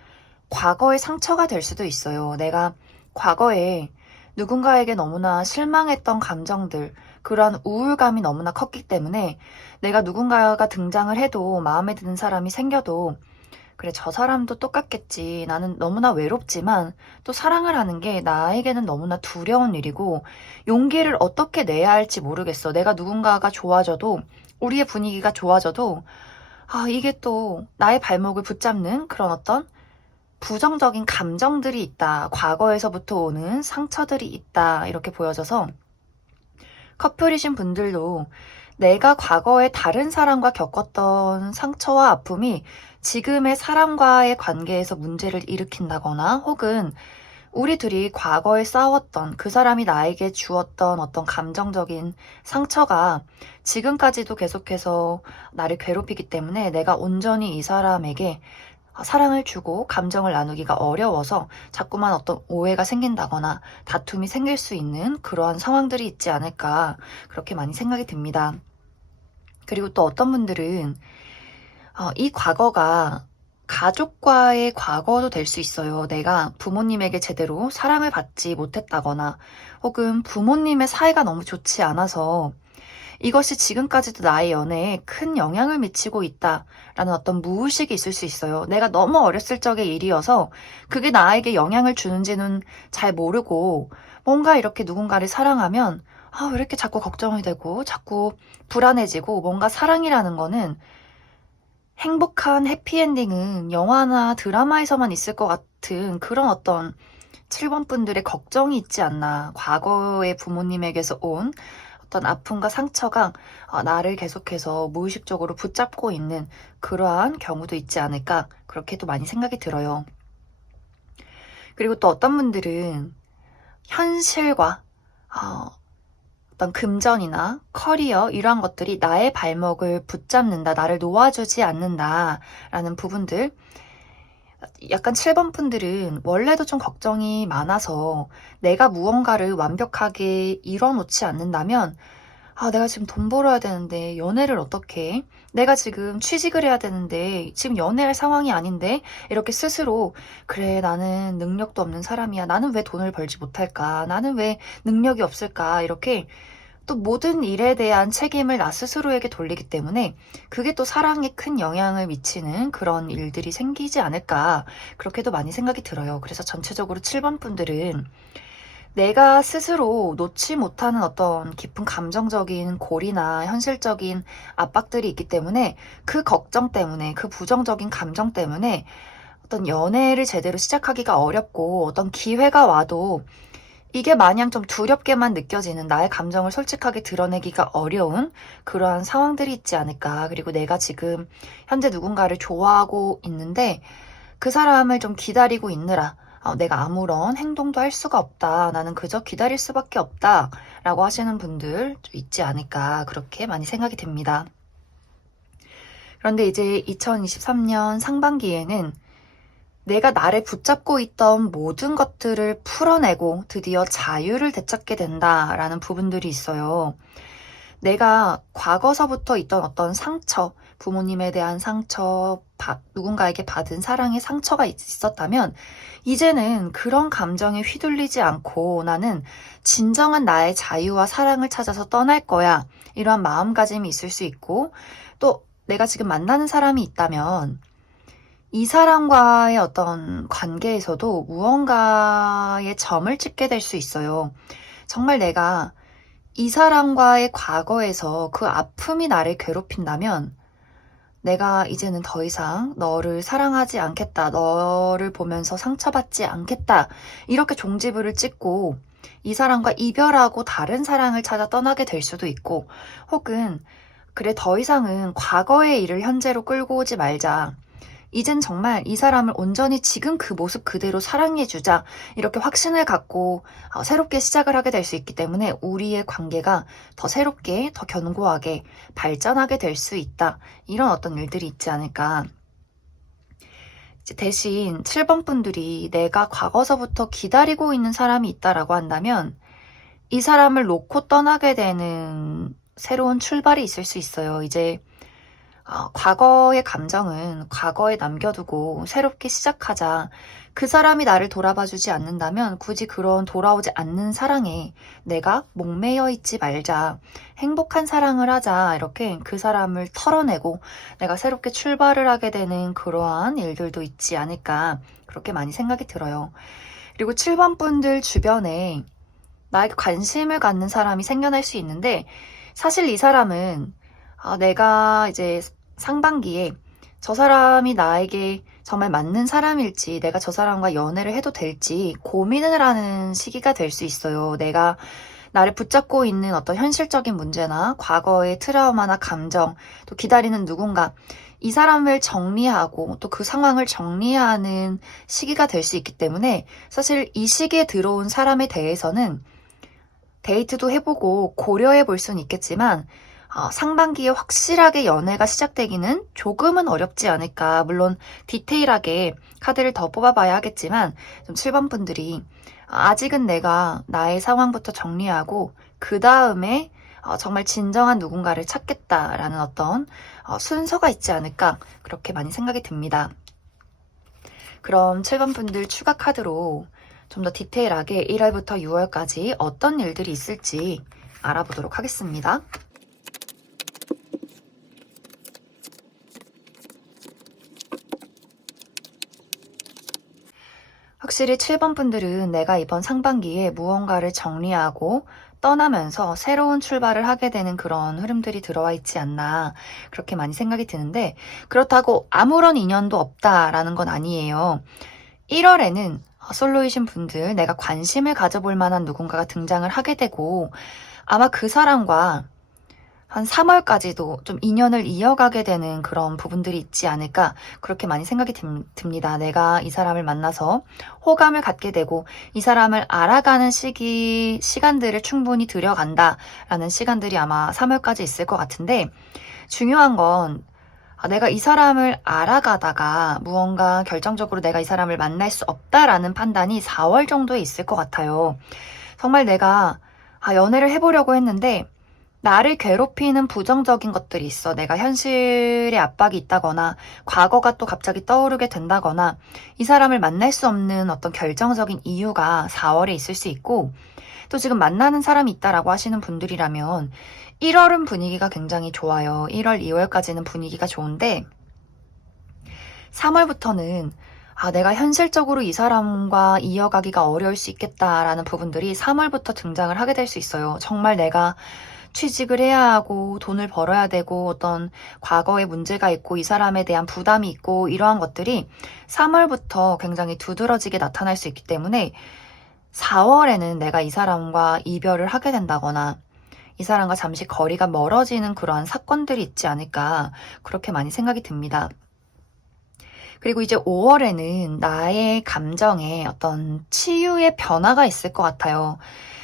과거의 상처가 될 수도 있어요. 내가 과거에 누군가에게 너무나 실망했던 감정들, 그러한 우울감이 너무나 컸기 때문에 내가 누군가가 등장을 해도 마음에 드는 사람이 생겨도 그래, 저 사람도 똑같겠지. 나는 너무나 외롭지만 또 사랑을 하는 게 나에게는 너무나 두려운 일이고 용기를 어떻게 내야 할지 모르겠어. 내가 누군가가 좋아져도 우리의 분위기가 좋아져도 이게 또 나의 발목을 붙잡는 그런 어떤 부정적인 감정들이 있다. 과거에서부터 오는 상처들이 있다. 이렇게 보여져서 커플이신 분들도 내가 과거에 다른 사람과 겪었던 상처와 아픔이 지금의 사람과의 관계에서 문제를 일으킨다거나 혹은 우리 둘이 과거에 싸웠던 그 사람이 나에게 주었던 어떤 감정적인 상처가 지금까지도 계속해서 나를 괴롭히기 때문에 내가 온전히 이 사람에게 사랑을 주고 감정을 나누기가 어려워서 자꾸만 어떤 오해가 생긴다거나 다툼이 생길 수 있는 그러한 상황들이 있지 않을까 그렇게 많이 생각이 듭니다. 그리고 또 어떤 분들은 이 과거가 가족과의 과거도 될 수 있어요. 내가 부모님에게 제대로 사랑을 받지 못했다거나 혹은 부모님의 사이가 너무 좋지 않아서 이것이 지금까지도 나의 연애에 큰 영향을 미치고 있다라는 어떤 무의식이 있을 수 있어요. 내가 너무 어렸을 적의 일이어서 그게 나에게 영향을 주는지는 잘 모르고 뭔가 이렇게 누군가를 사랑하면 왜 이렇게 자꾸 걱정이 되고 자꾸 불안해지고 뭔가 사랑이라는 거는 행복한 해피엔딩은 영화나 드라마에서만 있을 것 같은 그런 어떤 7번 분들의 걱정이 있지 않나. 과거의 부모님에게서 온 어떤 아픔과 상처가 나를 계속해서 무의식적으로 붙잡고 있는 그러한 경우도 있지 않을까. 그렇게도 많이 생각이 들어요. 그리고 또 어떤 분들은 현실과 어떤 금전이나 커리어 이러한 것들이 나의 발목을 붙잡는다, 나를 놓아주지 않는다 라는 부분들. 약간 7번 분들은 원래도 좀 걱정이 많아서 내가 무언가를 완벽하게 이뤄놓지 않는다면 내가 지금 돈 벌어야 되는데 연애를 어떻게 해? 내가 지금 취직을 해야 되는데 지금 연애할 상황이 아닌데 이렇게 스스로 그래 나는 능력도 없는 사람이야. 나는 왜 돈을 벌지 못할까? 나는 왜 능력이 없을까? 이렇게 또 모든 일에 대한 책임을 나 스스로에게 돌리기 때문에 그게 또 사랑에 큰 영향을 미치는 그런 일들이 생기지 않을까 그렇게도 많이 생각이 들어요. 그래서 전체적으로 7번 분들은 내가 스스로 놓지 못하는 어떤 깊은 감정적인 골이나 현실적인 압박들이 있기 때문에 그 걱정 때문에 그 부정적인 감정 때문에 어떤 연애를 제대로 시작하기가 어렵고 어떤 기회가 와도 이게 마냥 좀 두렵게만 느껴지는 나의 감정을 솔직하게 드러내기가 어려운 그러한 상황들이 있지 않을까. 그리고 내가 지금 현재 누군가를 좋아하고 있는데 그 사람을 좀 기다리고 있느라 내가 아무런 행동도 할 수가 없다. 나는 그저 기다릴 수밖에 없다. 라고 하시는 분들 좀 있지 않을까. 그렇게 많이 생각이 됩니다. 그런데 이제 2023년 상반기에는 내가 나를 붙잡고 있던 모든 것들을 풀어내고 드디어 자유를 되찾게 된다라는 부분들이 있어요. 내가 과거서부터 있던 어떤 상처, 부모님에 대한 상처, 누군가에게 받은 사랑의 상처가 있었다면 이제는 그런 감정에 휘둘리지 않고 나는 진정한 나의 자유와 사랑을 찾아서 떠날 거야. 이러한 마음가짐이 있을 수 있고 또 내가 지금 만나는 사람이 있다면 이 사람과의 어떤 관계에서도 무언가의 점을 찍게 될 수 있어요. 정말 내가 이 사람과의 과거에서 그 아픔이 나를 괴롭힌다면 내가 이제는 더 이상 너를 사랑하지 않겠다. 너를 보면서 상처받지 않겠다. 이렇게 종지부를 찍고 이 사람과 이별하고 다른 사랑을 찾아 떠나게 될 수도 있고 혹은 그래 더 이상은 과거의 일을 현재로 끌고 오지 말자. 이젠 정말 이 사람을 온전히 지금 그 모습 그대로 사랑해주자. 이렇게 확신을 갖고 새롭게 시작을 하게 될 수 있기 때문에 우리의 관계가 더 새롭게, 더 견고하게 발전하게 될 수 있다. 이런 어떤 일들이 있지 않을까. 대신 7번 분들이 내가 과거서부터 기다리고 있는 사람이 있다라고 한다면 이 사람을 놓고 떠나게 되는 새로운 출발이 있을 수 있어요. 이제 과거의 감정은 과거에 남겨두고 새롭게 시작하자. 그 사람이 나를 돌아봐주지 않는다면 굳이 그런 돌아오지 않는 사랑에 내가 목매여 있지 말자. 행복한 사랑을 하자. 이렇게 그 사람을 털어내고 내가 새롭게 출발을 하게 되는 그러한 일들도 있지 않을까. 그렇게 많이 생각이 들어요. 그리고 7번 분들 주변에 나에게 관심을 갖는 사람이 생겨날 수 있는데 사실 이 사람은 내가 이제 상반기에 저 사람이 나에게 정말 맞는 사람일지 내가 저 사람과 연애를 해도 될지 고민을 하는 시기가 될 수 있어요. 내가 나를 붙잡고 있는 어떤 현실적인 문제나 과거의 트라우마나 감정, 또 기다리는 누군가, 이 사람을 정리하고 또 그 상황을 정리하는 시기가 될 수 있기 때문에 사실 이 시기에 들어온 사람에 대해서는 데이트도 해보고 고려해 볼 수는 있겠지만 상반기에 확실하게 연애가 시작되기는 조금은 어렵지 않을까. 물론 디테일하게 카드를 더 뽑아봐야 하겠지만 좀 7번 분들이 아직은 내가 나의 상황부터 정리하고 그 다음에 정말 진정한 누군가를 찾겠다라는 어떤 순서가 있지 않을까 그렇게 많이 생각이 듭니다. 그럼 7번 분들 추가 카드로 좀 더 디테일하게 1월부터 6월까지 어떤 일들이 있을지 알아보도록 하겠습니다. 확실히 7번 분들은 내가 이번 상반기에 무언가를 정리하고 떠나면서 새로운 출발을 하게 되는 그런 흐름들이 들어와 있지 않나 그렇게 많이 생각이 드는데, 그렇다고 아무런 인연도 없다라는 건 아니에요. 1월에는 솔로이신 분들, 내가 관심을 가져볼 만한 누군가가 등장을 하게 되고 아마 그 사람과 한 3월까지도 좀 인연을 이어가게 되는 그런 부분들이 있지 않을까 그렇게 많이 생각이 듭니다. 내가 이 사람을 만나서 호감을 갖게 되고 이 사람을 알아가는 시간들을 충분히 들여간다라는 시간들이 아마 3월까지 있을 것 같은데, 중요한 건 내가 이 사람을 알아가다가 무언가 결정적으로 내가 이 사람을 만날 수 없다라는 판단이 4월 정도에 있을 것 같아요. 정말 내가 연애를 해보려고 했는데 나를 괴롭히는 부정적인 것들이 있어. 내가 현실의 압박이 있다거나 과거가 또 갑자기 떠오르게 된다거나 이 사람을 만날 수 없는 어떤 결정적인 이유가 4월에 있을 수 있고, 또 지금 만나는 사람이 있다라고 하시는 분들이라면 1월은 분위기가 굉장히 좋아요. 1월, 2월까지는 분위기가 좋은데 3월부터는 내가 현실적으로 이 사람과 이어가기가 어려울 수 있겠다라는 부분들이 3월부터 등장을 하게 될 수 있어요. 정말 내가 취직을 해야 하고 돈을 벌어야 되고 어떤 과거에 문제가 있고 이 사람에 대한 부담이 있고 이러한 것들이 3월부터 굉장히 두드러지게 나타날 수 있기 때문에 4월에는 내가 이 사람과 이별을 하게 된다거나 이 사람과 잠시 거리가 멀어지는 그러한 사건들이 있지 않을까 그렇게 많이 생각이 듭니다. 그리고 이제 5월에는 나의 감정에 어떤 치유의 변화가 있을 것 같아요.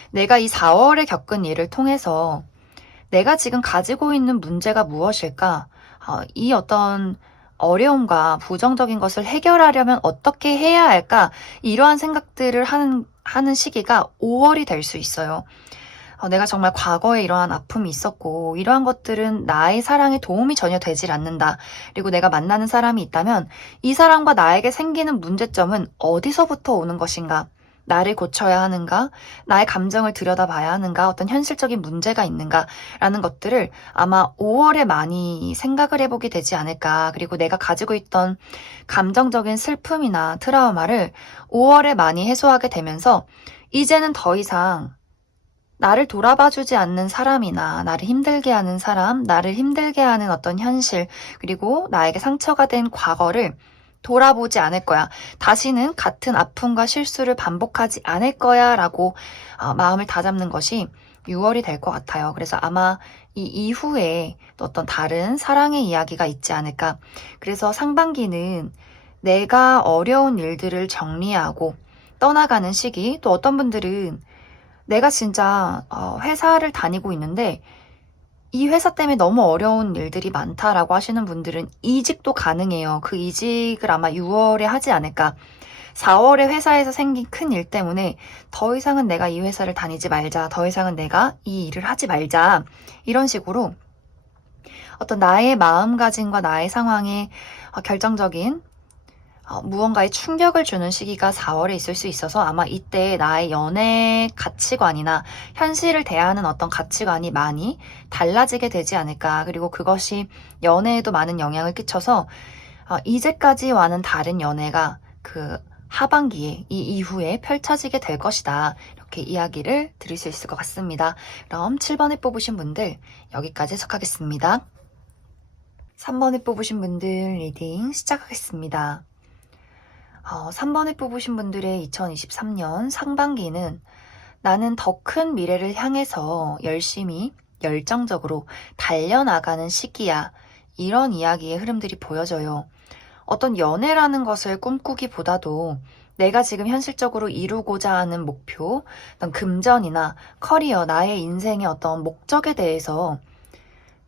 내가 이 4월에 겪은 일을 통해서 내가 지금 가지고 있는 문제가 무엇일까? 이 어떤 어려움과 부정적인 것을 해결하려면 어떻게 해야 할까? 이러한 생각들을 하는 시기가 5월이 될 수 있어요. 내가 정말 과거에 이러한 아픔이 있었고 이러한 것들은 나의 사랑에 도움이 전혀 되질 않는다. 그리고 내가 만나는 사람이 있다면 이 사람과 나에게 생기는 문제점은 어디서부터 오는 것인가? 나를 고쳐야 하는가? 나의 감정을 들여다봐야 하는가? 어떤 현실적인 문제가 있는가? 라는 것들을 아마 5월에 많이 생각을 해보게 되지 않을까. 그리고 내가 가지고 있던 감정적인 슬픔이나 트라우마를 5월에 많이 해소하게 되면서 이제는 더 이상 나를 돌아봐주지 않는 사람이나 나를 힘들게 하는 사람, 나를 힘들게 하는 어떤 현실, 그리고 나에게 상처가 된 과거를 돌아보지 않을 거야. 다시는 같은 아픔과 실수를 반복하지 않을 거야 라고 마음을 다잡는 것이 6월이 될 것 같아요. 그래서 아마 이 이후에 또 어떤 다른 사랑의 이야기가 있지 않을까. 그래서 상반기는 내가 어려운 일들을 정리하고 떠나가는 시기, 또 어떤 분들은 내가 진짜 회사를 다니고 있는데 이 회사 때문에 너무 어려운 일들이 많다라고 하시는 분들은 이직도 가능해요. 그 이직을 아마 6월에 하지 않을까. 4월에 회사에서 생긴 큰 일 때문에 더 이상은 내가 이 회사를 다니지 말자. 더 이상은 내가 이 일을 하지 말자. 이런 식으로 어떤 나의 마음가짐과 나의 상황에 결정적인 무언가에 충격을 주는 시기가 4월에 있을 수 있어서 아마 이때 나의 연애 가치관이나 현실을 대하는 어떤 가치관이 많이 달라지게 되지 않을까. 그리고 그것이 연애에도 많은 영향을 끼쳐서 이제까지와는 다른 연애가 그 하반기에 이 이후에 펼쳐지게 될 것이다. 이렇게 이야기를 드릴 수 있을 것 같습니다. 그럼 7번에 뽑으신 분들 여기까지 해석하겠습니다. 3번에 뽑으신 분들 리딩 시작하겠습니다. 3번에 뽑으신 분들의 2023년 상반기는 나는 더 큰 미래를 향해서 열심히 열정적으로 달려나가는 시기야. 이런 이야기의 흐름들이 보여져요. 어떤 연애라는 것을 꿈꾸기보다도 내가 지금 현실적으로 이루고자 하는 목표, 어떤 금전이나 커리어, 나의 인생의 어떤 목적에 대해서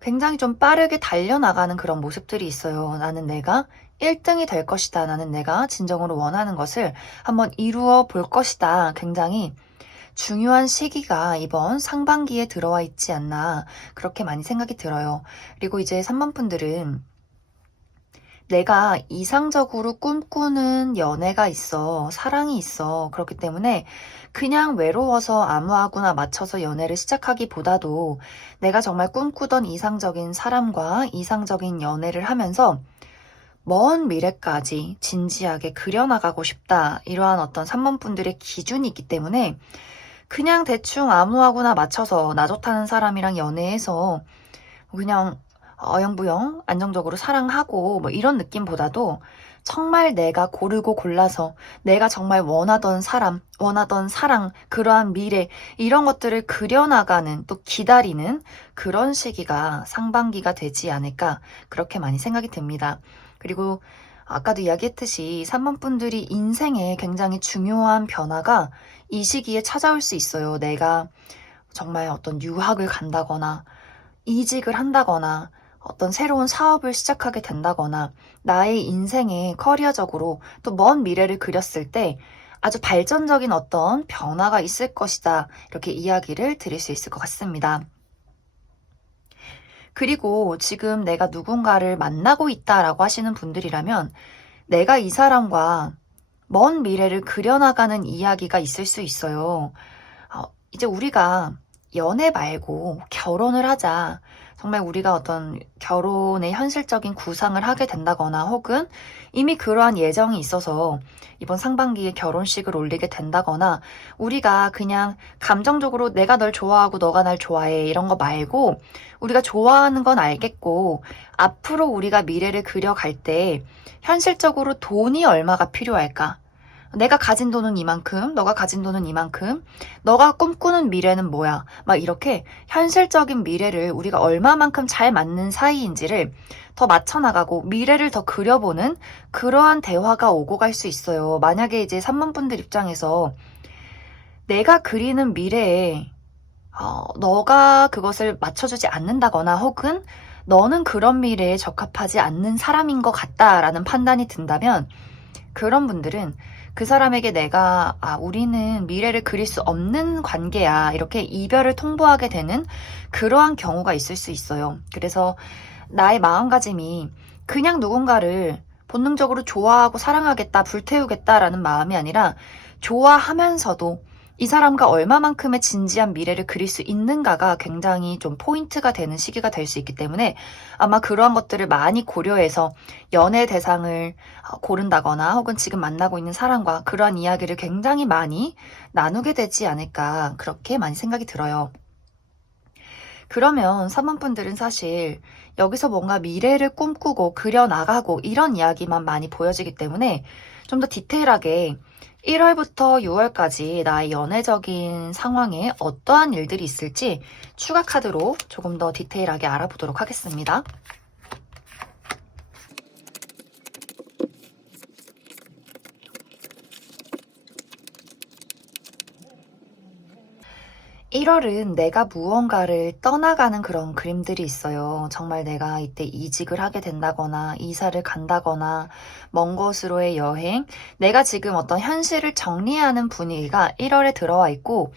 굉장히 좀 빠르게 달려나가는 그런 모습들이 있어요. 나는 내가 1등이 될 것이다. 나는 내가 진정으로 원하는 것을 한번 이루어 볼 것이다. 굉장히 중요한 시기가 이번 상반기에 들어와 있지 않나 그렇게 많이 생각이 들어요. 그리고 이제 3번 분들은 내가 이상적으로 꿈꾸는 연애가 있어, 사랑이 있어. 그렇기 때문에 그냥 외로워서 아무하고나 맞춰서 연애를 시작하기보다도 내가 정말 꿈꾸던 이상적인 사람과 이상적인 연애를 하면서 먼 미래까지 진지하게 그려나가고 싶다. 이러한 어떤 3번 분들의 기준이 있기 때문에 그냥 대충 아무하고나 맞춰서 나 좋다는 사람이랑 연애해서 그냥 어영부영 안정적으로 사랑하고 뭐 이런 느낌보다도 정말 내가 고르고 골라서 내가 정말 원하던 사람, 원하던 사랑, 그러한 미래 이런 것들을 그려나가는 또 기다리는 그런 시기가 상반기가 되지 않을까 그렇게 많이 생각이 듭니다. 그리고 아까도 이야기했듯이 3번 분들이 인생에 굉장히 중요한 변화가 이 시기에 찾아올 수 있어요. 내가 정말 어떤 유학을 간다거나 이직을 한다거나 어떤 새로운 사업을 시작하게 된다거나 나의 인생에 커리어적으로 또 먼 미래를 그렸을 때 아주 발전적인 어떤 변화가 있을 것이다. 이렇게 이야기를 드릴 수 있을 것 같습니다. 그리고 지금 내가 누군가를 만나고 있다라고 하시는 분들이라면 내가 이 사람과 먼 미래를 그려나가는 이야기가 있을 수 있어요. 이제 우리가 연애 말고 결혼을 하자. 정말 우리가 어떤 결혼의 현실적인 구상을 하게 된다거나 혹은 이미 그러한 예정이 있어서 이번 상반기에 결혼식을 올리게 된다거나 우리가 그냥 감정적으로 내가 널 좋아하고 너가 날 좋아해 이런 거 말고 우리가 좋아하는 건 알겠고 앞으로 우리가 미래를 그려갈 때 현실적으로 돈이 얼마가 필요할까? 내가 가진 돈은 이만큼, 너가 가진 돈은 이만큼, 너가 꿈꾸는 미래는 뭐야? 막 이렇게 현실적인 미래를 우리가 얼마만큼 잘 맞는 사이인지를 더 맞춰나가고 미래를 더 그려보는 그러한 대화가 오고 갈 수 있어요. 만약에 이제 3번 분들 입장에서 내가 그리는 미래에 너가 그것을 맞춰주지 않는다거나 혹은 너는 그런 미래에 적합하지 않는 사람인 것 같다라는 판단이 든다면 그런 분들은 그 사람에게 내가 우리는 미래를 그릴 수 없는 관계야 이렇게 이별을 통보하게 되는 그러한 경우가 있을 수 있어요. 그래서 나의 마음가짐이 그냥 누군가를 본능적으로 좋아하고 사랑하겠다, 불태우겠다라는 마음이 아니라 좋아하면서도 이 사람과 얼마만큼의 진지한 미래를 그릴 수 있는가가 굉장히 좀 포인트가 되는 시기가 될 수 있기 때문에 아마 그러한 것들을 많이 고려해서 연애 대상을 고른다거나 혹은 지금 만나고 있는 사람과 그러한 이야기를 굉장히 많이 나누게 되지 않을까 그렇게 많이 생각이 들어요. 그러면 3번 분들은 사실 여기서 뭔가 미래를 꿈꾸고 그려나가고 이런 이야기만 많이 보여지기 때문에 좀 더 디테일하게 1월부터 6월까지 나의 연애적인 상황에 어떠한 일들이 있을지 추가 카드로 조금 더 디테일하게 알아보도록 하겠습니다. 1월은 내가 무언가를 떠나가는 그런 그림들이 있어요. 정말 내가 이때 이직을 하게 된다거나 이사를 간다거나 먼 곳으로의 여행, 내가 지금 어떤 현실을 정리하는 분위기가 1월에 들어와 있고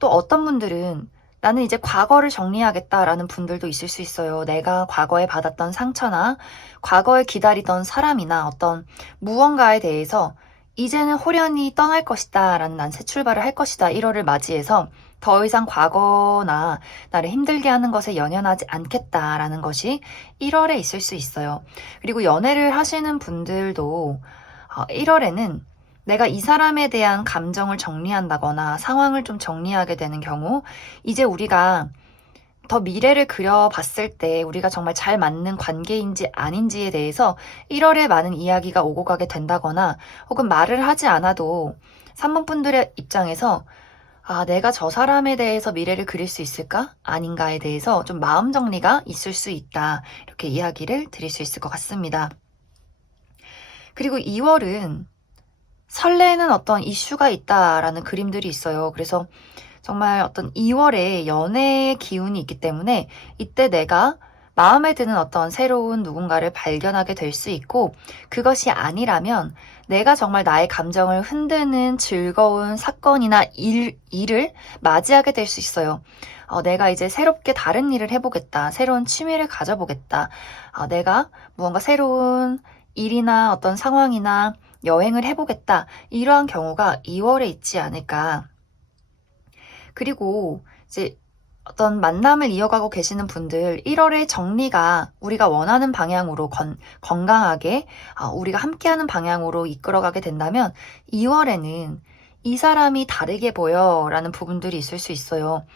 또 어떤 분들은 나는 이제 과거를 정리하겠다라는 분들도 있을 수 있어요. 내가 과거에 받았던 상처나 과거에 기다리던 사람이나 어떤 무언가에 대해서 이제는 호련히 떠날 것이다 라는 난 새 출발을 할 것이다 1월을 맞이해서 더 이상 과거나 나를 힘들게 하는 것에 연연하지 않겠다라는 것이 1월에 있을 수 있어요. 그리고 연애를 하시는 분들도 1월에는 내가 이 사람에 대한 감정을 정리한다거나 상황을 좀 정리하게 되는 경우 이제 우리가 더 미래를 그려봤을 때 우리가 정말 잘 맞는 관계인지 아닌지에 대해서 1월에 많은 이야기가 오고 가게 된다거나 혹은 말을 하지 않아도 3번 분들의 입장에서 내가 저 사람에 대해서 미래를 그릴 수 있을까? 아닌가에 대해서 좀 마음 정리가 있을 수 있다. 이렇게 이야기를 드릴 수 있을 것 같습니다. 그리고 2월은 설레는 어떤 이슈가 있다라는 그림들이 있어요. 그래서 정말 어떤 2월에 연애의 기운이 있기 때문에 이때 내가 마음에 드는 어떤 새로운 누군가를 발견하게 될 수 있고, 그것이 아니라면 내가 정말 나의 감정을 흔드는 즐거운 사건이나 일을 맞이하게 될 수 있어요. 내가 이제 새롭게 다른 일을 해보겠다. 새로운 취미를 가져보겠다. 내가 무언가 새로운 일이나 어떤 상황이나 여행을 해보겠다. 이러한 경우가 2월에 있지 않을까. 그리고 이제 어떤 만남을 이어가고 계시는 분들, 1월에 정리가 우리가 원하는 방향으로 건강하게 우리가 함께하는 방향으로 이끌어가게 된다면 2월에는 이 사람이 다르게 보여 라는 부분들이 있을 수 있어요.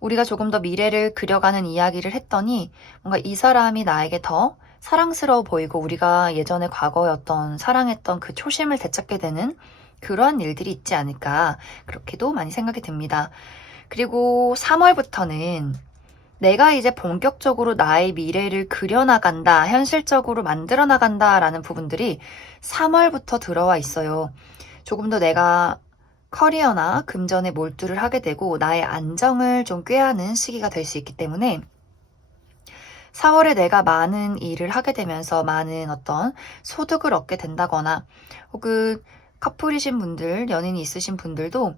우리가 조금 더 미래를 그려가는 이야기를 했더니 뭔가 이 사람이 나에게 더 사랑스러워 보이고 우리가 예전에 과거에 어떤 사랑했던 그 초심을 되찾게 되는 그러한 일들이 있지 않을까, 그렇게도 많이 생각이 듭니다. 그리고 3월부터는 내가 이제 본격적으로 나의 미래를 그려나간다, 현실적으로 만들어 나간다라는 부분들이 3월부터 들어와 있어요. 조금 더 내가 커리어나 금전에 몰두를 하게 되고 나의 안정을 좀 꾀하는 시기가 될 수 있기 때문에 4월에 내가 많은 일을 하게 되면서 많은 어떤 소득을 얻게 된다거나, 혹은 커플이신 분들, 연인이 있으신 분들도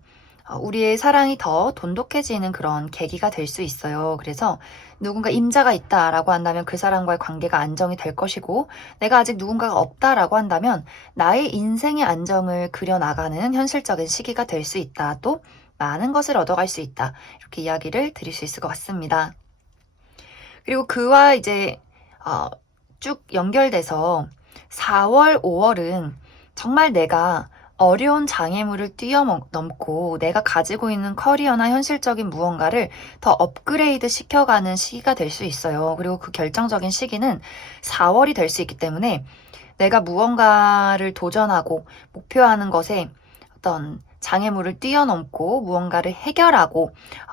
우리의 사랑이 더 돈독해지는 그런 계기가 될 수 있어요. 그래서 누군가 임자가 있다라고 한다면 그 사람과의 관계가 안정이 될 것이고, 내가 아직 누군가가 없다라고 한다면 나의 인생의 안정을 그려나가는 현실적인 시기가 될 수 있다. 또 많은 것을 얻어갈 수 있다. 이렇게 이야기를 드릴 수 있을 것 같습니다. 그리고 그와 이제 쭉 연결돼서 4월, 5월은 정말 내가 어려운 장애물을 뛰어넘고 내가 가지고 있는 커리어나 현실적인 무언가를 더 업그레이드 시켜가는 시기가 될 수 있어요. 그리고 그 결정적인 시기는 4월이 될 수 있기 때문에 내가 무언가를 도전하고 목표하는 것에 어떤 장애물을 뛰어넘고 무언가를 해결하고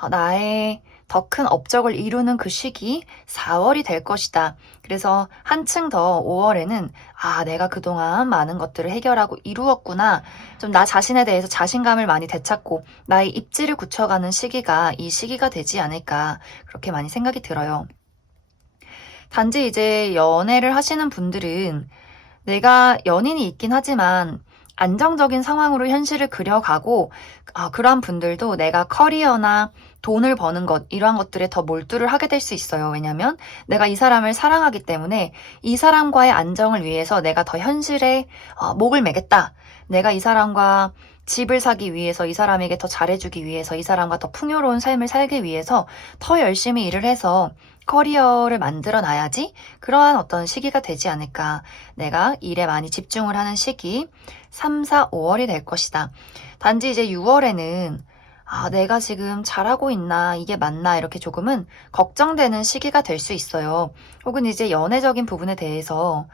나의 더 큰 업적을 이루는 그 시기 4월이 될 것이다. 그래서 한층 더 5월에는 내가 그동안 많은 것들을 해결하고 이루었구나. 좀 나 자신에 대해서 자신감을 많이 되찾고 나의 입지를 굳혀가는 시기가 이 시기가 되지 않을까. 그렇게 많이 생각이 들어요. 단지 이제 연애를 하시는 분들은 내가 연인이 있긴 하지만 안정적인 상황으로 현실을 그려가고, 그러한 분들도 내가 커리어나 돈을 버는 것, 이러한 것들에 더 몰두를 하게 될 수 있어요. 왜냐면 내가 이 사람을 사랑하기 때문에 이 사람과의 안정을 위해서 내가 더 현실에 목을 매겠다. 내가 이 사람과 집을 사기 위해서, 이 사람에게 더 잘해주기 위해서, 이 사람과 더 풍요로운 삶을 살기 위해서 더 열심히 일을 해서 커리어를 만들어 놔야지, 그러한 어떤 시기가 되지 않을까. 내가 일에 많이 집중을 하는 시기 3, 4, 5월이 될 것이다. 단지 이제 6월에는 내가 지금 잘하고 있나, 이게 맞나, 이렇게 조금은 걱정되는 시기가 될 수 있어요. 혹은 이제 연애적인 부분에 대해서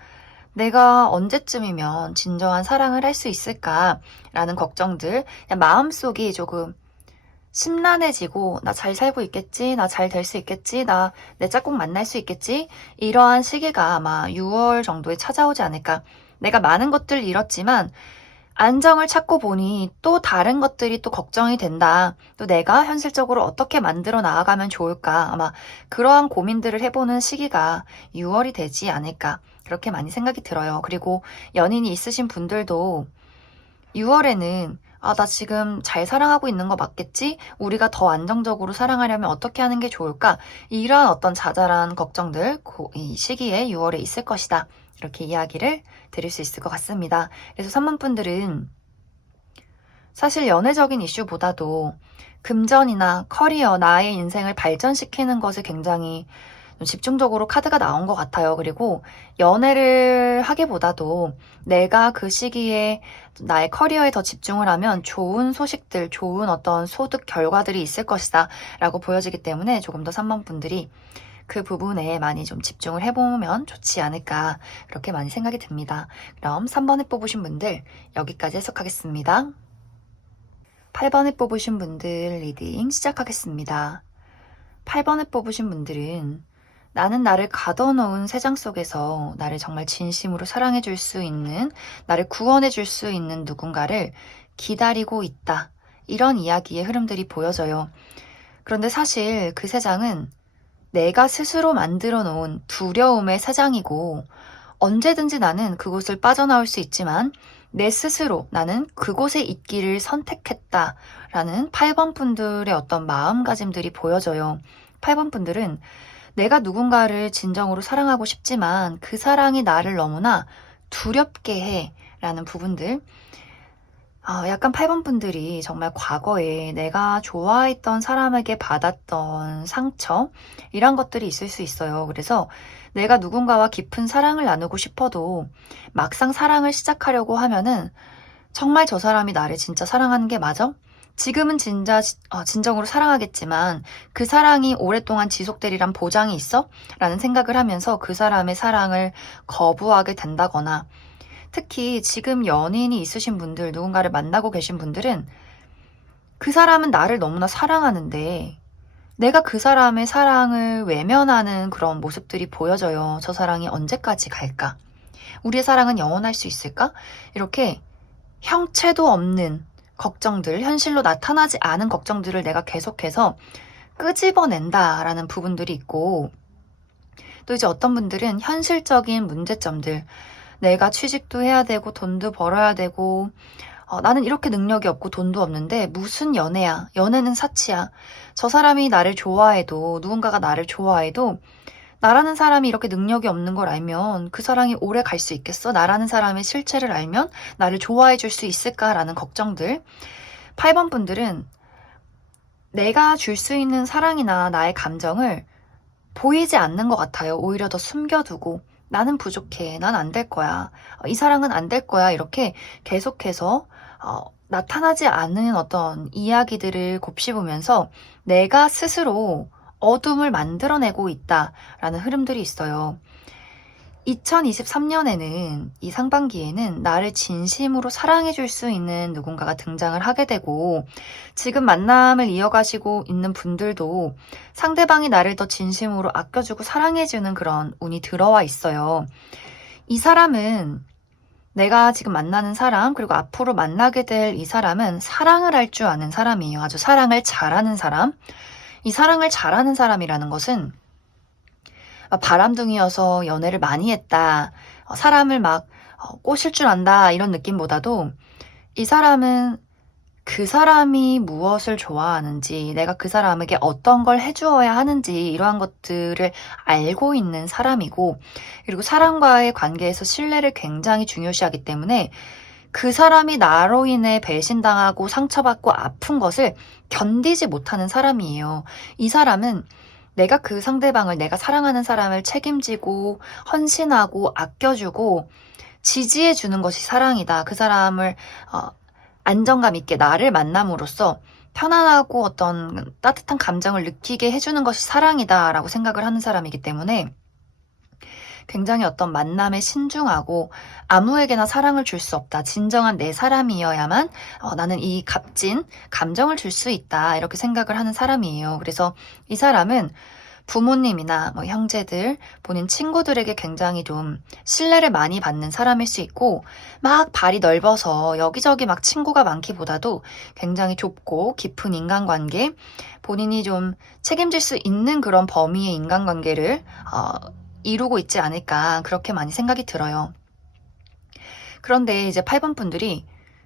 내가 언제쯤이면 진정한 사랑을 할 수 있을까라는 걱정들, 그냥 마음속이 조금 심란해지고, 나 잘 살고 있겠지, 나 잘 될 수 있겠지, 나 내 짝꿍 만날 수 있겠지, 이러한 시기가 아마 6월 정도에 찾아오지 않을까. 내가 많은 것들을 잃었지만 안정을 찾고 보니 또 다른 것들이 또 걱정이 된다. 또 내가 현실적으로 어떻게 만들어 나아가면 좋을까. 아마 그러한 고민들을 해보는 시기가 6월이 되지 않을까. 그렇게 많이 생각이 들어요. 그리고 연인이 있으신 분들도 6월에는 나 지금 잘 사랑하고 있는 거 맞겠지? 우리가 더 안정적으로 사랑하려면 어떻게 하는 게 좋을까? 이러한 어떤 자잘한 걱정들, 이 시기에 6월에 있을 것이다. 이렇게 이야기를 드릴 수 있을 것 같습니다. 그래서 3번 분들은 사실 연애적인 이슈보다도 금전이나 커리어, 나의 인생을 발전시키는 것에 굉장히 집중적으로 카드가 나온 것 같아요. 그리고 연애를 하기보다도 내가 그 시기에 나의 커리어에 더 집중을 하면 좋은 소식들, 좋은 어떤 소득 결과들이 있을 것이다 라고 보여지기 때문에 조금 더 3번 분들이 그 부분에 많이 좀 집중을 해보면 좋지 않을까, 그렇게 많이 생각이 듭니다. 그럼 3번에 뽑으신 분들 여기까지 해석하겠습니다. 8번을 뽑으신 분들 리딩 시작하겠습니다. 8번을 뽑으신 분들은 나는 나를 가둬놓은 세상 속에서 나를 정말 진심으로 사랑해줄 수 있는, 나를 구원해줄 수 있는 누군가를 기다리고 있다. 이런 이야기의 흐름들이 보여져요. 그런데 사실 그 세상은 내가 스스로 만들어 놓은 두려움의 세상이고 언제든지 나는 그곳을 빠져나올 수 있지만 내 스스로 나는 그곳에 있기를 선택했다라는 8번 분들의 어떤 마음가짐들이 보여져요. 8번 분들은 내가 누군가를 진정으로 사랑하고 싶지만 그 사랑이 나를 너무나 두렵게 해 라는 부분들. 약간 8번 분들이 정말 과거에 내가 좋아했던 사람에게 받았던 상처, 이런 것들이 있을 수 있어요. 그래서 내가 누군가와 깊은 사랑을 나누고 싶어도 막상 사랑을 시작하려고 하면은 정말 저 사람이 나를 진짜 사랑하는 게 맞아? 지금은 진정으로 사랑하겠지만 그 사랑이 오랫동안 지속되리란 보장이 있어? 라는 생각을 하면서 그 사람의 사랑을 거부하게 된다거나 특히 지금 연인이 있으신 분들, 누군가를 만나고 계신 분들은 그 사람은 나를 너무나 사랑하는데 내가 그 사람의 사랑을 외면하는 그런 모습들이 보여져요. 저 사랑이 언제까지 갈까? 우리의 사랑은 영원할 수 있을까? 이렇게 형체도 없는 걱정들, 현실로 나타나지 않은 걱정들을 내가 계속해서 끄집어낸다라는 부분들이 있고 또 이제 어떤 분들은 현실적인 문제점들, 내가 취직도 해야 되고 돈도 벌어야 되고 나는 이렇게 능력이 없고 돈도 없는데 무슨 연애야. 연애는 사치야. 저 사람이 나를 좋아해도 누군가가 나를 좋아해도 나라는 사람이 이렇게 능력이 없는 걸 알면 그 사랑이 오래 갈 수 있겠어? 나라는 사람의 실체를 알면 나를 좋아해 줄 수 있을까라는 걱정들. 8번 분들은 내가 줄 수 있는 사랑이나 나의 감정을 보이지 않는 것 같아요. 오히려 더 숨겨두고 나는 부족해. 난 안 될 거야. 이 사랑은 안 될 거야. 이렇게 계속해서 나타나지 않는 어떤 이야기들을 곱씹으면서 내가 스스로 어둠을 만들어내고 있다라는 흐름들이 있어요. 2023년에는 이 상반기에는 나를 진심으로 사랑해줄 수 있는 누군가가 등장을 하게 되고 지금 만남을 이어가시고 있는 분들도 상대방이 나를 더 진심으로 아껴주고 사랑해주는 그런 운이 들어와 있어요. 이 사람은 내가 지금 만나는 사람 그리고 앞으로 만나게 될 이 사람은 사랑을 할 줄 아는 사람이에요. 아주 사랑을 잘하는 사람. 이 사랑을 잘하는 사람이라는 것은 바람둥이여서 연애를 많이 했다. 사람을 막 꼬실 줄 안다. 이런 느낌보다도 이 사람은 그 사람이 무엇을 좋아하는지, 내가 그 사람에게 어떤 걸 해주어야 하는지 이러한 것들을 알고 있는 사람이고 그리고 사람과의 관계에서 신뢰를 굉장히 중요시하기 때문에 그 사람이 나로 인해 배신당하고 상처받고 아픈 것을 견디지 못하는 사람이에요. 이 사람은 내가 그 상대방을 내가 사랑하는 사람을 책임지고 헌신하고 아껴주고 지지해주는 것이 사랑이다. 그 사람을 안정감 있게 나를 만남으로써 편안하고 어떤 따뜻한 감정을 느끼게 해주는 것이 사랑이다라고 생각을 하는 사람이기 때문에 굉장히 어떤 만남에 신중하고 아무에게나 사랑을 줄 수 없다. 진정한 내 사람이어야만 나는 이 값진 감정을 줄 수 있다. 이렇게 생각을 하는 사람이에요. 그래서 이 사람은 부모님이나 형제들, 본인 친구들에게 굉장히 좀 신뢰를 많이 받는 사람일 수 있고 막 발이 넓어서 여기저기 막 친구가 많기보다도 굉장히 좁고 깊은 인간관계, 본인이 좀 책임질 수 있는 그런 범위의 인간관계를 이루고 있지 않을까 그렇게 많이 생각이 들어요. 그런데 이제 8번 분들이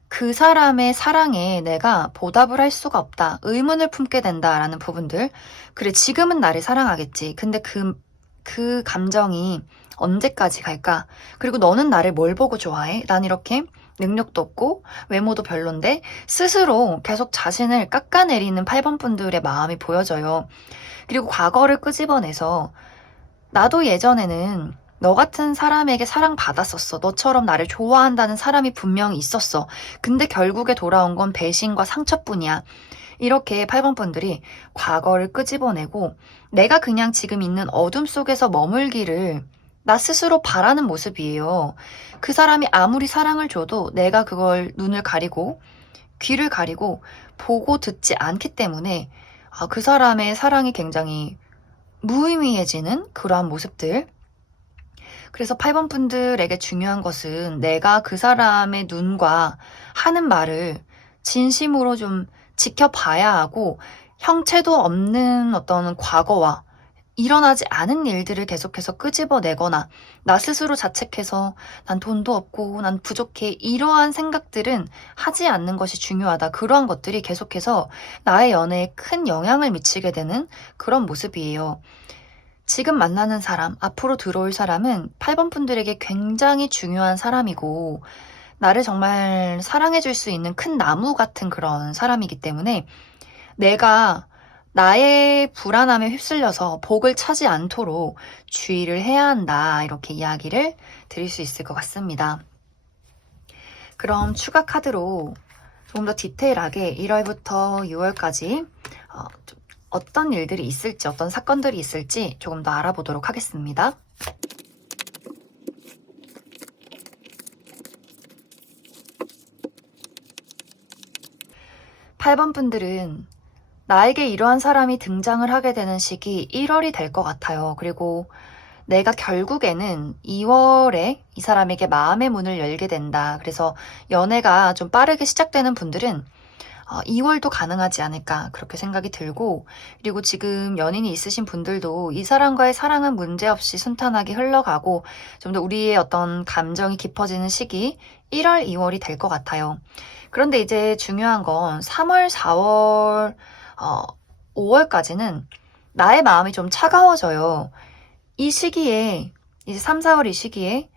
그 사람의 사랑에 내가 보답을 할 수가 없다. 의문을 품게 된다라는 부분들. 그래, 지금은 나를 사랑하겠지. 근데 그 감정이 언제까지 갈까? 그리고 너는 나를 뭘 보고 좋아해? 난 이렇게 능력도 없고 외모도 별론데 스스로 계속 자신을 깎아내리는 8번 분들의 마음이 보여져요. 그리고 과거를 끄집어내서 나도 예전에는 너 같은 사람에게 사랑받았었어. 너처럼 나를 좋아한다는 사람이 분명히 있었어. 근데 결국에 돌아온 건 배신과 상처뿐이야. 이렇게 8번 분들이 과거를 끄집어내고 내가 그냥 지금 있는 어둠 속에서 머물기를 나 스스로 바라는 모습이에요. 그 사람이 아무리 사랑을 줘도 내가 그걸 눈을 가리고 귀를 가리고 보고 듣지 않기 때문에 그 사람의 사랑이 굉장히 무의미해지는 그러한 모습들. 그래서 8번 분들에게 중요한 것은 내가 그 사람의 눈과 하는 말을 진심으로 좀 지켜봐야 하고, 형체도 없는 어떤 과거와 일어나지 않은 일들을 계속해서 끄집어내거나 나 스스로 자책해서 난 돈도 없고 난 부족해, 이러한 생각들은 하지 않는 것이 중요하다. 그러한 것들이 계속해서 나의 연애에 큰 영향을 미치게 되는 그런 모습이에요. 지금 만나는 사람, 앞으로 들어올 사람은 8번 분들에게 굉장히 중요한 사람이고, 나를 정말 사랑해줄 수 있는 큰 나무 같은 그런 사람이기 때문에 내가 나의 불안함에 휩쓸려서 복을 차지 않도록 주의를 해야 한다. 이렇게 이야기를 드릴 수 있을 것 같습니다. 그럼 추가 카드로 조금 더 디테일하게 1월부터 6월까지 어떤 일들이 있을지, 어떤 사건들이 있을지 조금 더 알아보도록 하겠습니다. 8번 분들은 나에게 이러한 사람이 등장을 하게 되는 시기 1월이 될 것 같아요. 그리고 내가 결국에는 2월에 이 사람에게 마음의 문을 열게 된다. 그래서 연애가 좀 빠르게 시작되는 분들은 2월도 가능하지 않을까, 그렇게 생각이 들고, 그리고 지금 연인이 있으신 분들도 이 사람과의 사랑은 문제없이 순탄하게 흘러가고 좀 더 우리의 어떤 감정이 깊어지는 시기 1월, 2월이 될 것 같아요. 그런데 이제 중요한 건 3월, 4월, 5월까지는 나의 마음이 좀 차가워져요. 이 시기에, 이제 3, 4월 이 시기에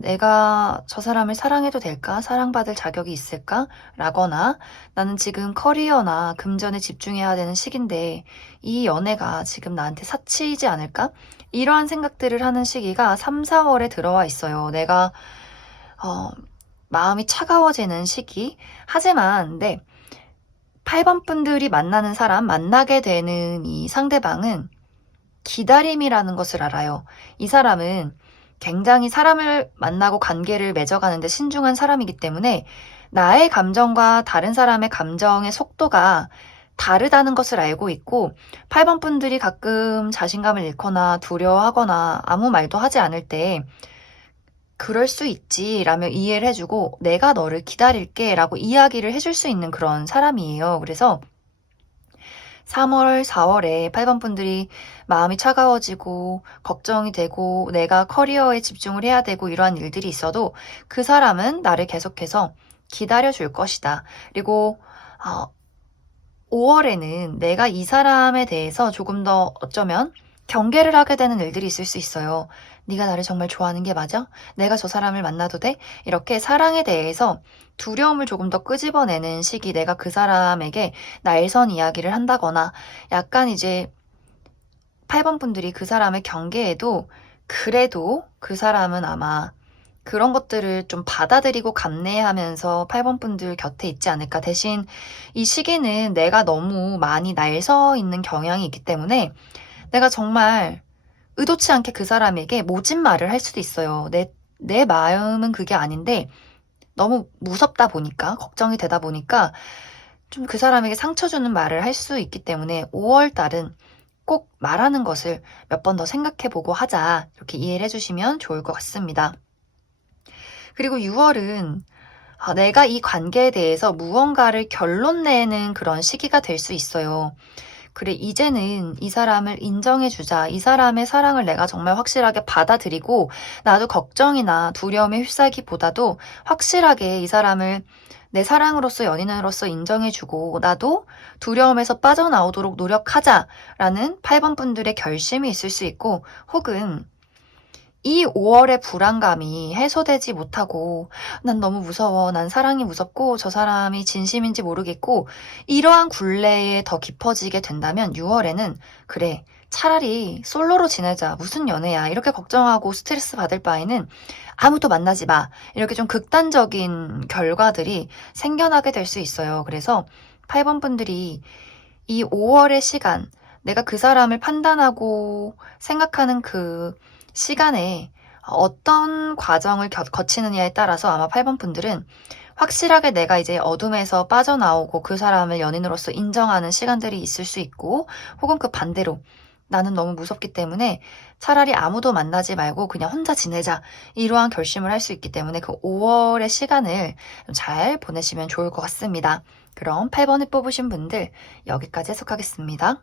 내가 저 사람을 사랑해도 될까? 사랑받을 자격이 있을까? 라거나, 나는 지금 커리어나 금전에 집중해야 되는 시기인데 이 연애가 지금 나한테 사치이지 않을까? 이러한 생각들을 하는 시기가 3, 4월에 들어와 있어요. 내가 마음이 차가워지는 시기. 하지만 8번 분들이 만나는 사람, 만나게 되는 이 상대방은 기다림이라는 것을 알아요. 이 사람은 굉장히 사람을 만나고 관계를 맺어가는데 신중한 사람이기 때문에 나의 감정과 다른 사람의 감정의 속도가 다르다는 것을 알고 있고, 8번 분들이 가끔 자신감을 잃거나 두려워하거나 아무 말도 하지 않을 때 그럴 수 있지 라며 이해를 해주고, 내가 너를 기다릴게 라고 이야기를 해줄 수 있는 그런 사람이에요. 그래서 3월, 4월에 8번 분들이 마음이 차가워지고 걱정이 되고 내가 커리어에 집중을 해야 되고 이러한 일들이 있어도 그 사람은 나를 계속해서 기다려줄 것이다. 그리고 5월에는 내가 이 사람에 대해서 조금 더 어쩌면 경계를 하게 되는 일들이 있을 수 있어요. 네가 나를 정말 좋아하는 게 맞아? 내가 저 사람을 만나도 돼? 이렇게 사랑에 대해서 두려움을 조금 더 끄집어내는 시기, 내가 그 사람에게 날선 이야기를 한다거나, 약간 이제 8번 분들이 그 사람의 경계에도 그래도 그 사람은 아마 그런 것들을 좀 받아들이고 감내하면서 8번 분들 곁에 있지 않을까. 대신 이 시기는 내가 너무 많이 날서 있는 경향이 있기 때문에 내가 정말 의도치 않게 그 사람에게 모진 말을 할 수도 있어요. 내 마음은 그게 아닌데 너무 무섭다 보니까, 걱정이 되다 보니까 좀 그 사람에게 상처 주는 말을 할 수 있기 때문에 5월 달은 꼭 말하는 것을 몇 번 더 생각해보고 하자, 이렇게 이해를 해주시면 좋을 것 같습니다. 그리고 6월은 내가 이 관계에 대해서 무언가를 결론 내는 그런 시기가 될 수 있어요. 그래, 이제는 이 사람을 인정해주자. 이 사람의 사랑을 내가 정말 확실하게 받아들이고, 나도 걱정이나 두려움에 휩싸기보다도 확실하게 이 사람을 내 사랑으로서, 연인으로서 인정해주고, 나도 두려움에서 빠져나오도록 노력하자라는 8번 분들의 결심이 있을 수 있고, 혹은 이 5월의 불안감이 해소되지 못하고 난 너무 무서워, 난 사랑이 무섭고 저 사람이 진심인지 모르겠고, 이러한 굴레에 더 깊어지게 된다면 6월에는 그래, 차라리 솔로로 지내자, 무슨 연애야, 이렇게 걱정하고 스트레스 받을 바에는 아무도 만나지 마, 이렇게 좀 극단적인 결과들이 생겨나게 될 수 있어요. 그래서 8번 분들이 이 5월의 시간, 내가 그 사람을 판단하고 생각하는 그 시간에 어떤 과정을 거치느냐에 따라서 아마 8번 분들은 확실하게 내가 이제 어둠에서 빠져나오고 그 사람을 연인으로서 인정하는 시간들이 있을 수 있고, 혹은 그 반대로 나는 너무 무섭기 때문에 차라리 아무도 만나지 말고 그냥 혼자 지내자, 이러한 결심을 할 수 있기 때문에 그 5월의 시간을 잘 보내시면 좋을 것 같습니다. 그럼 8번을 뽑으신 분들 여기까지 해석하겠습니다.